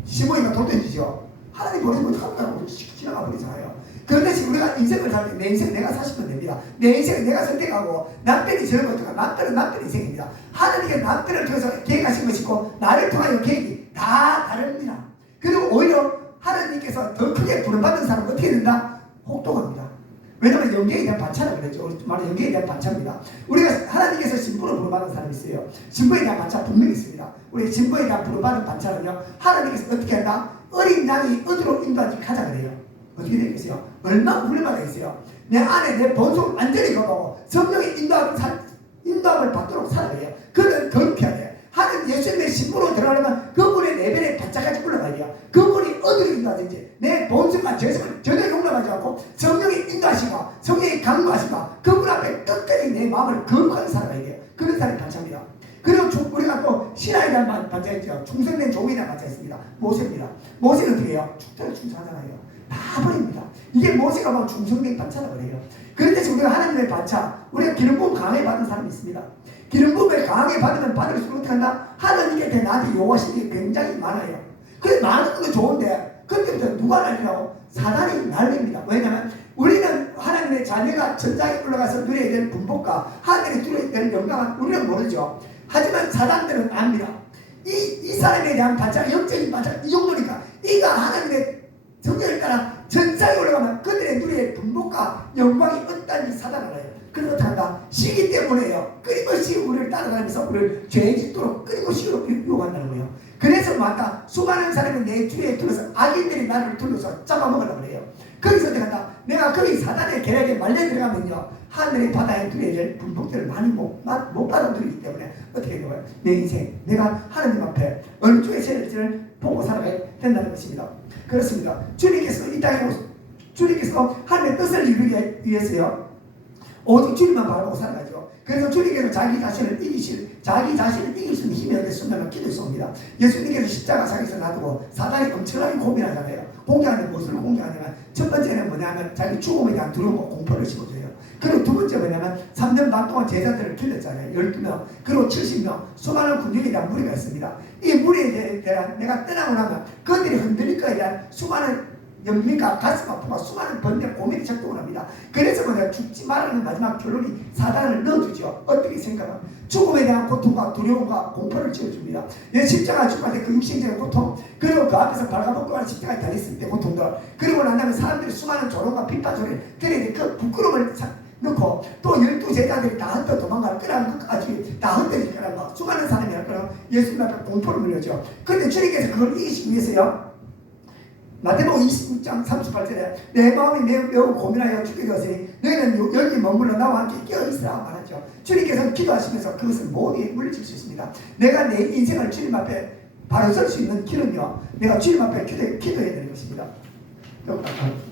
시므이가 돌던지죠. 하나님 버리면 어떡할까요? 지나가 버리잖아요. 그런데 지금 우리가 인생을 살 때 내 인생 내가 사시면 됩니다. 내 인생을 내가 선택하고 남편이 저를 어떡하 남편은 남편 인생입니다. 하나님께 남편을 통해서 계획하신 것이고 나를 통하여 계획이 다 다릅니다. 그리고 오히려 하나님께서 더 크게 부름받는 사람은 어떻게 된다? 혹독합니다. 왜냐하면 영계에 대한 반차라고 그랬죠. 우리 말은 영계에 대한 반차입니다. 우리가 하나님께서 신부로 부름받은 사람이 있어요. 신부에 대한 반차 분명히 있습니다. 우리 신부에 대한 부름받은 반차는요. 하나님께서 어떻게 한다? 어린 양이 어디로 인도하지 가자 그래요. 어떻게 되겠어요? 얼마나 훈련받아 있어요. 내 안에 내 본성을 완전히 거부하고 성령의 인도함을 받도록 살아야 돼요. 그는 거룩해야 돼요. 하나님 예수님의 신부로 들어가려면 그분의 레벨에 바짝까지 올라가야 돼요. 그분이 어디로 인도하든지 내 본성과 죄성을 전혀 용납하지 않고 성령이 인도하시고 성령이 강구하시고 그분 앞에 끝까지 내 마음을 거룩하게 살아가야 돼요. 그런 사람이 반차입니다. 그리고 우리가 또 신하에 대한 반차 있죠. 충성된 종에 대한 반차 있습니다. 모세입니다. 모세는 어떻게 해요? 축제를 충성하잖아요. 다 버립니다. 이게 모세가 막 충성된 반차라고 그래요. 그런데 지금 우리가 하나님의 반차, 우리가 기름 부음 강하게 받은 사람이 있습니다. 기름 부음을 강하게 받으면 받을수록 어떻게 한다? 하나님께 나한테 요구하시는 게 굉장히 많아요. 그래 많은 건 좋은데 그때부터 누가 날리라고? 사단이 날립니다. 왜냐하면 우리는 하나님의 자녀가 천장에 올라가서 누려야 될 분복과 하늘에 누려야 될 영광은 우리는 모르죠. 하지만 사단들은 압니다. 이 사람에 대한 반차가 영적인 반차가 이 정도니까 이가 하나님의 성령을 따라 천상에 올라가면 그들의 누리의 분복과 영광이 어떠한지 사단을 알아요. 그래서 어떡한다? 시기 때문에요. 끊임없이 우리를 따라다니면서 우리를 죄에 짓도록 끊임없이 유혹한다는 거예요. 그래서 맞다. 수많은 사람이 내 주위에 둘러서 악인들이 나를 둘러서 잡아먹으려고 그래요. 거기서 어떡한다? 내가 거기 사단의 계략에 말려 들어가면요. 하늘의 바다에 누려야 될 분복들을 많이 못 받아들이기 때문에 어떻게 되고요? 내 인생, 내가 하나님 앞에 어느 쪽에 세일지를 보고 살아가야 된다는 것입니다. 그렇습니다. 주님께서 이 땅에 주님께서 하나님의 뜻을 이루기 위해서요. 오직 주님만 바라보고 살아가죠. 그래서 주님께서 자기 자신을 이길 수 있는 힘이 얻었으면 기도했습니다. 예수님께서 십자가상에서 놔두고 사단이 엄청나게 고민하잖아요. 공격하는 무엇을 공격하냐면 첫 번째는 뭐냐면 자기 죽음에 대한 두려움과 공포를 심어줘요. 그리고 두 번째 뭐냐면 3년 반 동안 제자들을 길렀잖아요. 12명 그리고 70명 수많은 군중에 대한 무리가 있습니다. 이 무리에 대한 내가 떠나고 나면 그들이 흔들릴 거에 대한 수많은 영민과 가슴 아프고 수많은 번뇌 고민이 작동을 합니다. 그래서 내가 죽지 말라는 마지막 결론이 사단을 넣어주죠. 어떻게 생각하면 죽음에 대한 고통과 두려움과 공포를 지어줍니다. 십자가 죽을 때 그 육신적인 고통 그리고 그 앞에서 발가벗고 가는 십자가에 달렸을 때 고통들 그리고 난 다음에 사람들이 수많은 조롱과 비판 소리를 들으니 그 부끄러움을 넣고 또 12제자들이 다 흩어 도망가는 끄라는 것까지 다 흩어질 거란 거 수많은 사람이 할 거라고 예수님 앞에 공포를 물렸죠. 그런데 주님께서 그걸 이기시기 위해서요. 마태복음 26장 38절에 내 마음이 매우 고민하여 죽게 되었으니 너희는 여기 머물러 나와 함께 깨어있으라 말하죠. 주님께서는 기도하시면서 그것을 모두 물리칠 수 있습니다. 내가 내 인생을 주님 앞에 바로 설 수 있는 길은요. 내가 주님 앞에 기도해야 되는 것입니다.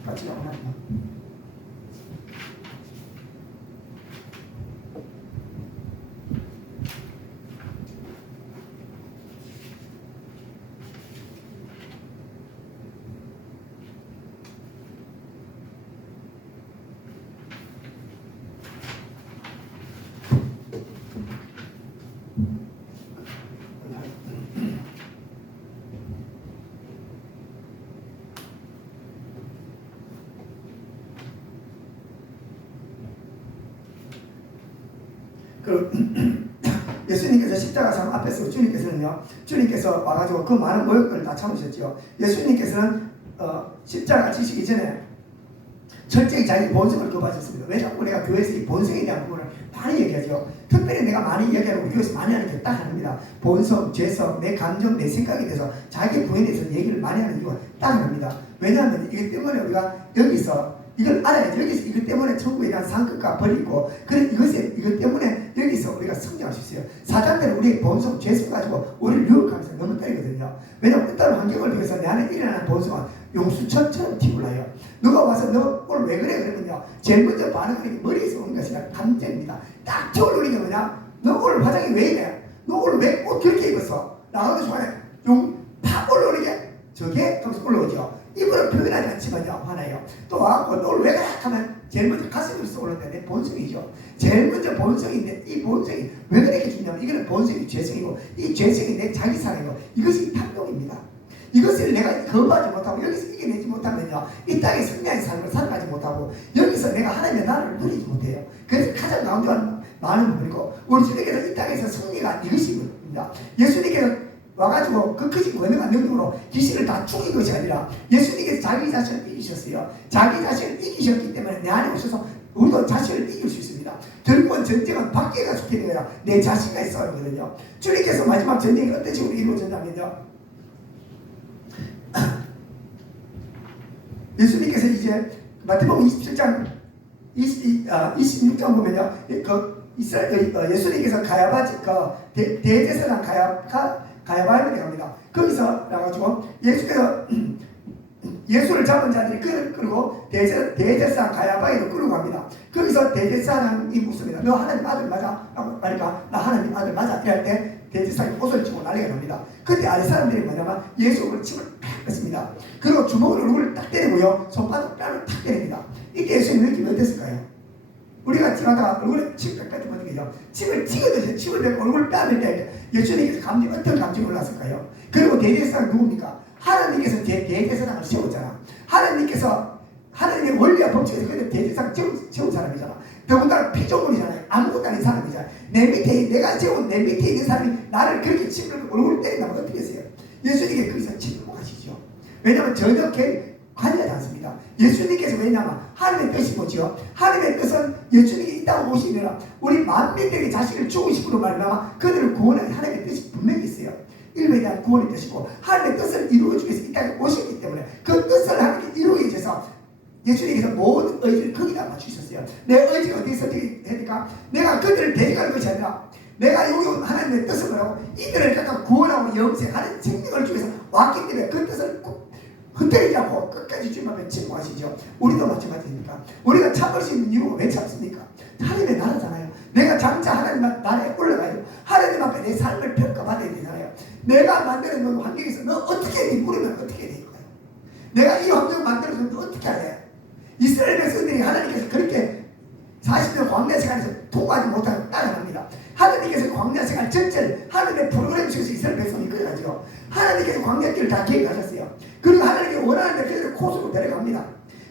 같이 나옵니다. 예수님께서 십자가상 앞에서 주님께서 와가지고 그 많은 모욕들을 다 참으셨죠. 예수님께서는 십자가 지시기 전에 철저히 자기 본성을 거부하셨습니다. 왜 자꾸 내가 교회에서 이 본성에 대한 부분을 많이 얘기하죠. 특별히 내가 많이 얘기하고 교회에서 많이 하는 게 딱 하나입니다. 본성, 죄성, 내 감정, 내 생각에 대해서 자기 부인에 대해서 얘기를 많이 하는 이유가 딱 하나입니다. 왜냐하면 이것 때문에 우리가 여기서 이걸 알아야지. 여기서 이것 때문에 천국에 대한 상급과 버리고 이것 때문에 여기서 우리가 성장할 수 있어요. 사단들은 우리의 본성, 죄성 가지고 우리를 유혹하면서 너무 때리거든요. 왜냐하면 어떤 환경을 위해서 내 안에 일어나는 본성은 용수천처럼 튀굴러요. 누가 와서 너 오늘 왜 그래? 그러면요. 제일 먼저 반응하는 게 머리에서 오는 것이 아니라 감정입니다. 딱 튀어올리는 게 뭐냐? 너 오늘 화장이 왜 이래? 너 오늘 왜 옷 그렇게 입었어? 나가도 좋아해. 팍 올라오는 게 저게 하면서 올라오죠. 입으로 표현하지 않지만요, 화나요. 또 와갖고 널 왜 그래? 하면 제일 먼저 가슴에서 올라오는데 내 본성이죠. 제일 먼저 본성인데 이 본성이 왜 그렇게 중요하면 이거는 본성이 죄성이고 이 죄성이 내 자기 사랑이고 이것이 탐욕입니다. 이것을 내가 거부하지 못하고 여기서 이겨내지 못하면요, 이 땅의 승리한 삶을 살아가지 못하고 여기서 내가 하나님의 나라를 누리지 못해요. 그래서 가장 강조하는 많은 부분이고 우리 주님께서 이 땅에서 승리가 이것입니다. 예수님께서 와가지고 그 크신 권능한 능력으로 귀신을 다 죽인 것이 아니라 예수님께서 자기 자신을 이기셨어요. 자기 자신을 이기셨기 때문에 내 안에 오셔서 우리도 자신을 이길 수 있습니다. 결국은 전쟁은 밖에가 속게 되어야 내 자신과의 싸움이거든요. 주님께서 마지막 전쟁이 어떤 식으로 이루어졌냐면요, 예수님께서 이제 마태복음 27장 26장 보면요, 예수님께서 가야바 대제사장 가야바에 갑니다. 거기서 나가지고 예수를 잡은 자들이 끌고 대제사장 가야바에로 끌고 갑니다. 거기서 대제사장이 묻습니다. 너 하나님 아들 맞아? 그러니까 나 하나님 아들 맞아? 이럴 때 대제사장이 옷을 치고 난리가 납니다. 그때 아래 사람들이 뭐냐면 예수를 침을 팍 뺐습니다. 그리고 주먹으로 얼굴을 딱 때리고요, 손바닥 뺨을 탁 때립니다. 이때 예수님 느낌이 어땠을까요? 우리가 지나다가 얼굴에 침을 뺐던 거죠. 침을 찍어드세요. 침을 뱉고 얼굴을 뺨을 때 예수님께서 어떤 감정이 올랐을까요? 그리고 대제사장 누굽니까? 하나님께서 대제사장을 세웠잖아. 하나님의 원리와 법칙에서 그때 대제사장 세운 사람이잖아. 더군다나 피조물이잖아요. 아무것도 아닌 사람이잖아요. 내가 세운 내 밑에 있는 사람이 나를 그렇게 침을 얼굴을 때린다면 어떻게 했어요? 예수님께 거기서 침묵하시죠. 왜냐하면 전혀 관여하지 않습니다. 예수님께서 왜냐하면 하나님의 뜻이 뭐죠? 하나님의 뜻은 예수님이 이 땅에 오시면 우리 만민들에게 자신을 죽으시고 말미암아 그들을 구원하는 하나님의 뜻이 분명히 있어요. 인류에 대한 구원의 뜻이고 하나님의 뜻을 이루어주기 위해서 이 땅에 오셨기 때문에 그 뜻을 하나님께 이루기 위해서 예수님께서 모든 의지를 거기다 맞추셨어요. 내 의지가 어디서 어떻게 되니까 내가 그들을 대적할 것이 아니라 내가 여기 온 하나님의 뜻을 하고 이들을 각각 구원하고 영생하는 생명을 주기 위해서 왔기 때문에 그 뜻을 흔들리지 않고 끝까지 주님 앞에 침묵하시죠. 우리도 마찬가지입니까? 우리가 참을 수 있는 이유가 왜 참습니까? 하나님의 나라잖아요. 내가 장차 하나님 나라에 올라가요. 하나님 앞에 내 삶을 평가받아야 되잖아요. 내가 만드는 그 환경에서 너 어떻게 해? 물으면 어떻게 해야 될까요? 내가 이 환경을 만들어서 너 어떻게 하래? 이스라엘 백성들이 하나님께서 그렇게 40년 광야 생활에서 통과하지 못하고 따라갑니다. 하나님께서 광야 생활 전체를 하나님의 프로그램 속에서 이스라엘 백성이 이끌어가죠. 하나님께서 광야길을 다 계획하셨어요. 그리고 하나님이 원하는 데 그들을 코스로 데려갑니다.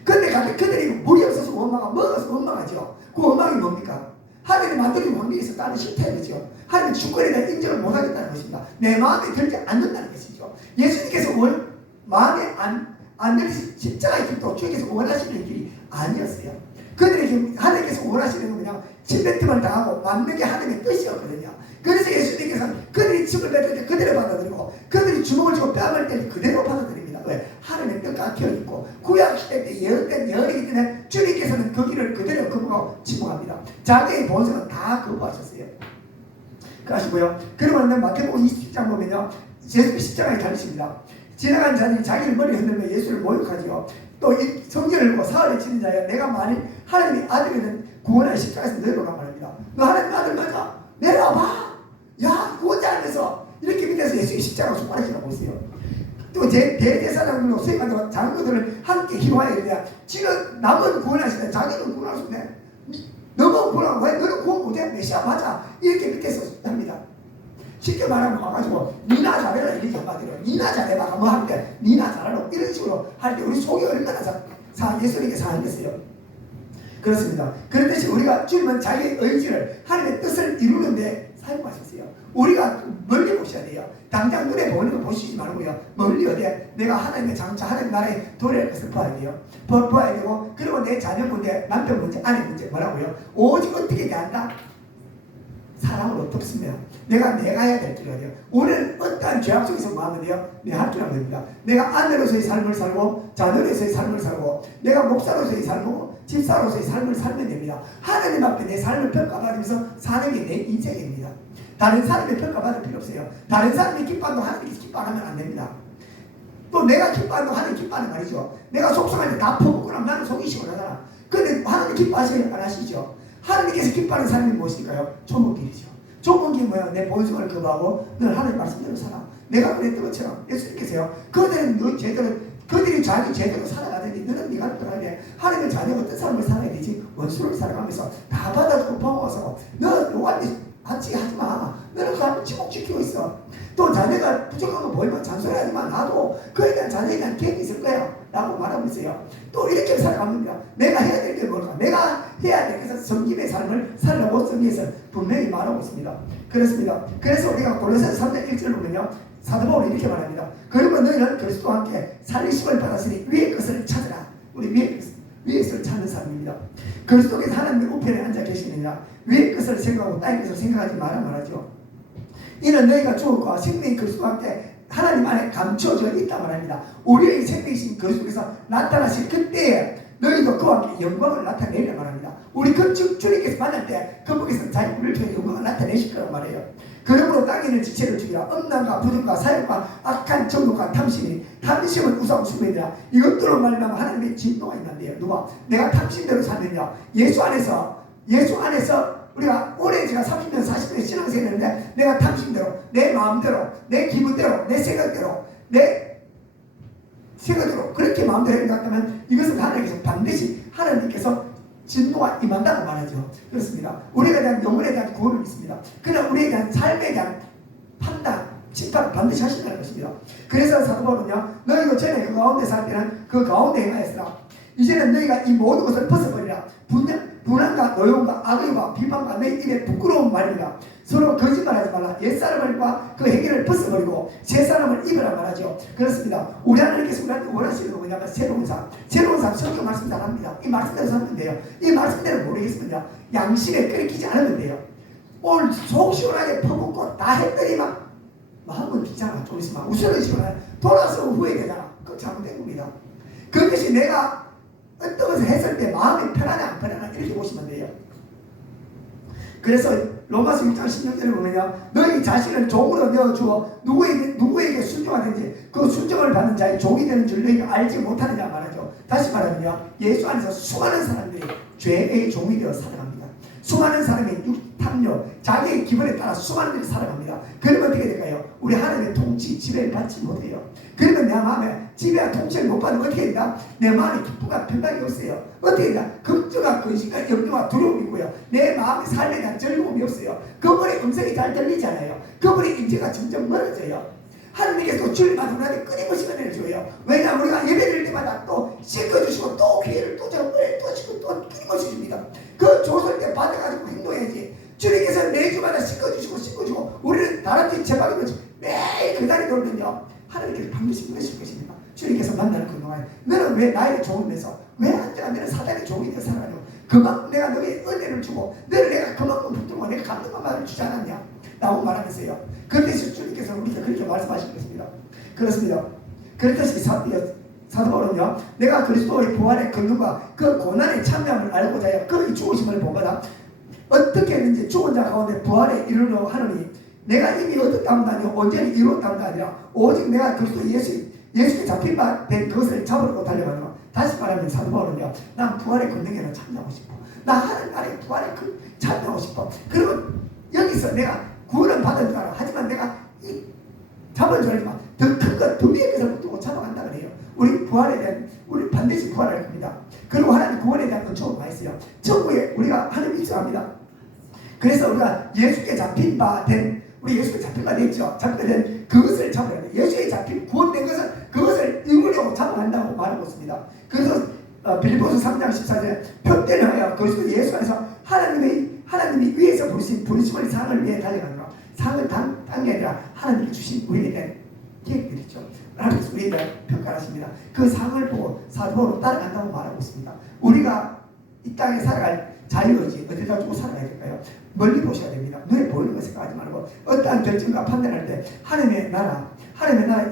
근데 그들이 물이 없어서 원망하고 먹어서 원망하죠. 그 원망이 뭡니까? 하나님이 만들어진 환경에서 따는 실패이죠. 하나님의 주권에 대한 인정을 못하겠다는 것입니다. 내 마음에 들지 않는다는 것이죠. 예수님께서 마음에 안 들으신 십자가의 길도 주님께서 원하시는 길이 아니었어요. 그들에게 하나님께서 원하시는 건 그냥 침뱉음을 당하고 맞는 게 하나님의 뜻이었거든요. 그래서 예수님께서 그들이 침을 뱉을 때 그대로 받아들이고 그들이 주먹을 쥐고 뺨을 때 그대로 받아들입니다. 왜? 하나님의 뜻과 켜있고 구약시대 때 예언된 예언이기 때문에 주님께서는 그 길을 그대로 거부하고 침묵합니다. 자기의 본성은 다 거부하셨어요. 그러시고요. 그러면 마태복음 27장 보면요, 예수님이 십자가에 달리십니다. 지나간 자들이 자기를 머리 흔들며 예수를 모욕하죠. 또 이 성전을 보고 사흘에 치는 자야 내가 만일 하나님의 아들이면 구원할 십자가에서 내려오란 말입니다. 너 하나님의 아들 맞아? 내려와봐. 야, 구원자 안에서 이렇게 밑에서 예수의 십자가로 손가락질하고 있어요. 또 대제사장들로 수행하던 장로들을 함께 희롱하여 이르되 지는 남은 구원하시네 자기는 구원할 수 없네. 너무 구원하고 왜 너는 구원 못해? 메시아 맞아. 이렇게 밑에서 합니다. 쉽게 말하면 와가지고 니나 잘해라 이렇게 한마디로 니나 잘해봐 뭐 할 때 니나 잘하라 이런 식으로 할 때 우리 속이 얼마나 예수님께 상하겠어요. 그렇습니다. 그렇듯이 우리가 주님은 자기의 의지를 하나님의 뜻을 이루는데 사용하셨어요. 우리가 멀리 보셔야 돼요. 당장 눈에 보이는 거 보시지 말고요. 멀리 어디에 내가 하나님의 장차 하나님 나라에 도래할 것을 봐야 돼요. 봐야 되고 그리고 내 자녀 문제, 남편 문제, 아내 문제 뭐라고요? 오직 어떻게 대한다? 사랑으로 덮습니다. 내가 해야 될 길이야 돼요. 우리는 어떠한 죄악 속에서 뭐 하면 돼요? 내가 할 줄 알면 됩니다. 내가 아내로서의 삶을 살고 자녀로서의 삶을 살고 내가 목사로서의 삶이고 집사로서의 삶을 살면 됩니다. 하나님 앞에 내 삶을 평가받으면서 사는 게 내 인생입니다. 다른 사람의 평가받을 필요 없어요. 다른 사람이 기뻐한다고 하나님이 기뻐하면 안 됩니다. 또 내가 기뻐한다고 하나님 기뻐하는 말이죠. 내가 속상할 때 다 퍼붓고 나면 나는 속이 시원하잖아. 근데 하나님 기뻐하시면 안 하시죠. 하나님께서 기뻐하는 삶이 무엇일까요? 조목길이죠. 조목이 뭐야? 내 본성을 거부하고 늘 하나님 말씀대로 살아. 내가 그랬던 것처럼 예수님께서 모르겠어요. 그들이 자기 제대로 살아가더니 너는 네가 떠나야 돼. 하나님의 자녀가 어떤 삶을 살아야 되지? 원수를 살아가면서 다 받아주고 pomo서 너 요한테 같이 하지마. 너는 그 앞에 지목 지키고 있어. 또 자네가 부족한 거 보이면 잔소리하지만 나도 그에 대한 자네에 대한 계획이 있을 거야 라고 말하고 있어요. 또 이렇게 살아갑니다. 내가 해야 될 게 뭘까? 내가 해야 될 것은 성김의 삶을 살려고 성경에서 분명히 말하고 있습니다. 그렇습니다. 그래서 우리가 골로새서 3장 1절을 보면요, 사도 바울이 이렇게 말합니다. 그리고 너희는 그리스도와 함께 살리심을 받았으니 위의 것을 찾으라. 우리 위의 것을 찾는 사람입니다. 그리스도께서 하나님의 우편에 앉아 계시느냐, 위의 것을 생각하고 땅의 것을 생각하지 마라 말하죠. 이는 너희가 죽었고 생명이 그리스도와 함께 하나님 안에 감춰져 있다 말합니다. 우리의 생명이신 그리스도께서 나타나실 그때에 너희도 그와 함께 영광을 나타내리라 말합니다. 우리 그 주님께서 만날 때 그분께서 자기 우리를 통해 영광을 나타내실 거란 말이에요. 그러므로 땅에 있는 지체를 죽이라. 음란과 부정과 사욕과 악한 정욕과 탐심은 우상 숭배니라. 이것들로 말미암아 하나님의 진노가 임한대요. 누가? 내가 탐심대로 살느냐. 예수 안에서 우리가 올해 제가 30년 40년 신앙생활 했는데 내가 탐심대로 내 마음대로 내 기분대로 내 생각대로 그렇게 마음대로 행동한다면 이것은 하나님께서 반드시 하나님께서 진노가 임한다고 말하죠. 그렇습니다. 우리에 대한 영혼에 대한 구원을 믿습니다. 그러나 우리에 대한 삶에 대한 판단, 심판을 반드시 하신다는 것입니다. 그래서 사도 바울은요, 너희도 전에 그 가운데 살 때는 그 가운데 행하였으나 이제는 너희가 이 모든 것을 벗어버리라. 분한과 노용과 악의와 비방과 내 입에 부끄러운 말입니다. 서로 거짓말하지 말라. 옛사람과 그 행위를 벗어버리고 새사람을 입으라 말하죠. 그렇습니다. 우리 하나님께서 우리한테 원하시는 건 뭐냐면 새로운 삶 성경 말씀 잘합니다. 이 말씀대로 살면 돼요. 이 말씀대로 모르겠습니다. 양심에 끓이지 않으면 돼요. 오늘 속 시원하게 퍼붓고 다 했더니만 마음은 귀찮아. 좀 있으면 웃으면 시원해. 돌아서 후회되잖아. 그거 잘못된 겁니다. 그것이 내가 어떤 것을 했을 때 마음이 편하냐 안 편하냐 이렇게 보시면 돼요. 그래서 로마서 6장 16절에 보면요, 너희 자신을 종으로 내어주어 누구에게 순종하든지 그 순종을 받는 자의 종이 되는 줄 너희가 알지 못하느냐 말하죠. 다시 말하면요, 예수 안에서 수많은 사람들이 죄의 종이 되어 살아갑니다. 수많은 사람이 탐욕, 자기의 기분에 따라 수많은 일이 살아갑니다. 그러면 어떻게 될까요? 우리 하나님의 통치, 지배를 받지 못해요. 그러면 내 마음에 지배와 통치를 못 받으면 어떻게 된다? 내 마음에 기쁨과 평강이 없어요. 어떻게 된다? 걱정과 근심과 염려와 두려움이 있고요. 내 마음의 삶에 대한 즐거움이 없어요. 그분의 음성이 잘 들리잖아요. 그분의 임재가 점점 멀어져요. 하나님께서 주일마다 우리한테 끊임없이 은혜를 줘요. 왜냐하면 우리가 예배 드릴 때마다 또 씻어주시고 또 기회를 또 은혜를 또 주시고 또 끊임없이 줍니다. 그 줬을 때 받아가지고 행동해야지. 주님께서 매주마다 씻어주시고 우리는 다람쥐 제박이면 매일 그 자리에 돌면요, 하나님께서 반드시 보내실 것입니다. 주님께서 만나는 그 동안에 너는 왜 나에게 종을 내서 왜 언제나 너는 사단의 종이 되어 살아가냐고. 그만큼 내가 너에게 은혜를 주고 너를 내가 그만큼 붙들고 내가 감동감을 주지 않았냐 라고 말하면서요, 그런데 주님께서 우리가 그렇게 말씀하신 것입니다. 그렇습니다. 그랬듯이 사도 바울은요, 내가 그리스도의 부활의 근원과 그 고난의 참여함을 알고자 하여 그 죽으심을 보거나 어떻게 했는지 죽은 자 가운데 부활에 이르려 하느니 내가 이미 얻었다는 아니요 온전히 이루었다는 아니라 오직 내가 그리스도 예수께 잡힌 바 된 그것을 잡으려고 달려가노라. 다시 말하면 사도 바울은요, 난 부활의 권능에는 참여하고 싶어. 나 하나님 나라의 부활에 참여하고 싶어. 그러면 여기서 내가 구원은 받은 줄 알아. 하지만 내가 잡은 줄 알지만 더 큰 것, 더 위의 것을 붙들고 잡아간다 그래요. 우리 반드시 부활할 겁니다. 그리고 하나님 구원에 대한 은총을 많이 써요. 천국에 우리가 하나님 입성합니다. 그래서 우리가 예수께 잡힌 바 된, 우리 예수께 잡힌 바 됐죠. 잡힌 바 된 그것을 잡아야 돼요. 예수에 잡힌 구원된 것을 그것을 이루려고 잡아간다고 말하고 있습니다. 그래서 빌립보서 3장 14절에 표대를 하여 그리스도 예수 안에서 하나님이 위에서 부르심을 상을 위해 달려가노라. 상을 딴 게 아니라 하나님이 주신 우리에 대한 계획들이죠. 하나님께서 우리에 대한 평가를 하십니다. 그 상을 보고 사도로 따라간다고 말하고 있습니다. 우리가 이 땅에 살아갈 자유의지 어디다 두고 살아야 될까요? 멀리 보셔야 됩니다. 눈에 보이는 것 생각하지 말고 어떠한 결정과 판단할 때 하나님의 나라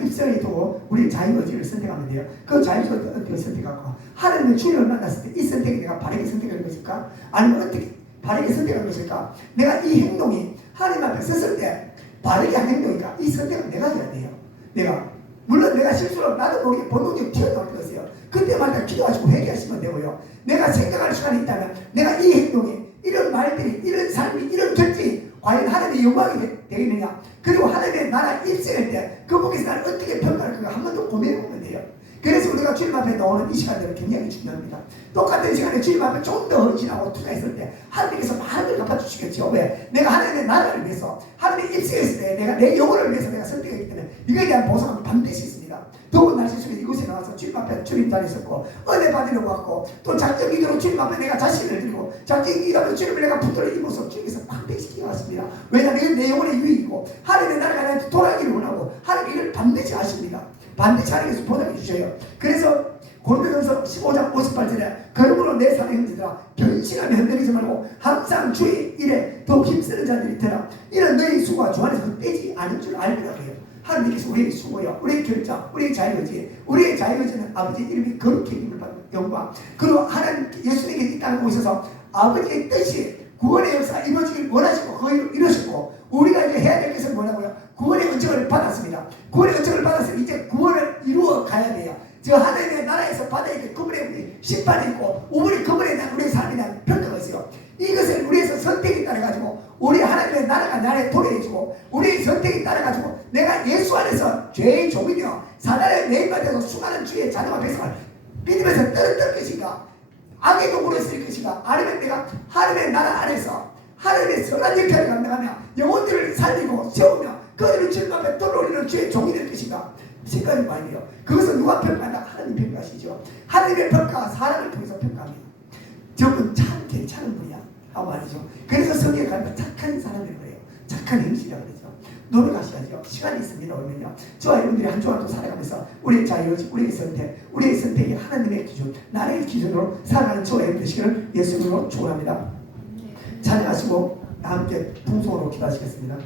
입성에 두고 우리 자유의지를 선택하면 돼요. 그 자유의지를 어떻게 선택할까? 하나님의 주님을 만났을 때 이 선택이 내가 바르게 선택할 것일까? 아니면 어떻게 바르게 선택할 것일까? 내가 이 행동이 하나님 앞에 섰을 때 바르게 한 행동이니까 이 선택은 내가 해야 돼요. 물론 내가 실수로 나도 모르게 본능적으로 튀어나올 것이에요. 그때마다 기도하시고 회개하시면 되고요. 내가 생각할 시간이 있다면 내가 이 행동이, 이런 말들이, 이런 삶이, 이런 결정이 과연 하나님의 영광이 되겠느냐, 그리고 하나님의 나라 입성할 때 그분께서 나를 어떻게 평가할까 한 번 더 고민해 보면 돼요. 그래서 우리가 주님 앞에 나오는 이 시간들은 굉장히 중요합니다. 똑같은 시간에 주님 앞에 좀 더 헌신하고 투자했을 때 하나님께서 많은 걸 갚아주시겠죠. 왜? 내가 하나님의 나라를 위해서 하나님의 입성했을 때 내가 내 영혼을 위해서 내가 선택했기 때문에 이거에 대한 보상은 반드시 있습니다. 더운 날씨 속에 이곳에 나와서 주님 앞에 주님 자리에 섰고 은혜 받으려고 왔고 또 작정 기도로 주님 앞에 내가 자신을 드리고 작정 기도로 주님을 내가 붙들어 이 모습 주님께서 반드시 기억하십니다. 왜냐하면 이건 내 영혼의 유익이고 하나님의 나라가 나한테 돌아가기를 원하고 하나님 이걸 반드시 아십니다. 반드시 하나님께서 보답해 주셔요. 그래서 고린도전서 15장 58절에 그러므로 내 사랑의 형제들아 변심하며 흔들리지 말고 항상 주의 일에 더욱 힘쓰는 자들이 있더라. 이런 너희 수고가 주 안에서 헛되지 않은 줄 알더라고요. 하나님께서 우리의 수고요, 우리의 결정, 우리의 자유의지, 우리의 자유의지는 아버지의 이름이 거룩히 힘을 받는 영광. 그리고 하나님 예수님께 이 땅에 오셔서 아버지의 뜻이 구원의 역사가 이루어지길 원하시고 거기를 이루시고 우리가 이제 해야 될 것은 뭐라고요? 구원의 은총을 받았습니다. 구원의 은총을 받았으면 이제 구원을 이루어 가야 돼요. 저 하나님의 나라에서 받아야 될 그분의 심판이 있고 우리 그분에 대한 우리의 삶에 대한 평가가 있어요. 이것을 우리에서 선택에 따라가지고 우리 하나님의 나라가 나를 도래해주고 우리의 선택에 따라가지고 내가 예수 안에서 죄의 종이며 사단의 매인받아서 수많은 주의 자녀와 백성을 믿으면서 떨어뜨릴 것인가, 악의 도구로 쓸 것인가, 아니면 내가 하나님의 나라 안에서 하나님의 선한 역할을 감당하며 영혼들을 살리고 세우며 그들을 주님 앞에 돌아올리는 주의 종이 될 것인가 생각이 많이 돼요. 그것은 누가 평가한다? 하나님 평가하시죠. 하나님의 평가가 사람을 통해서 평가합니다. 저분 참 괜찮은 분이야 하고 말이죠. 그래서 성경에 가면 착한 사람들이 그래요. 착한 행실이라고 그러죠. 노력하셔야죠. 시간이 있습니다. 오면요. 저와 여러분들이 한 주간 또 살아가면서 우리의 자유의지, 우리의 선택이 하나님의 기준, 나라의 기준으로 살아가는 저와 여러분 되시기를 예수님으로 축원합니다. 찬양하시고 함께 풍성으로 기도하시겠습니다.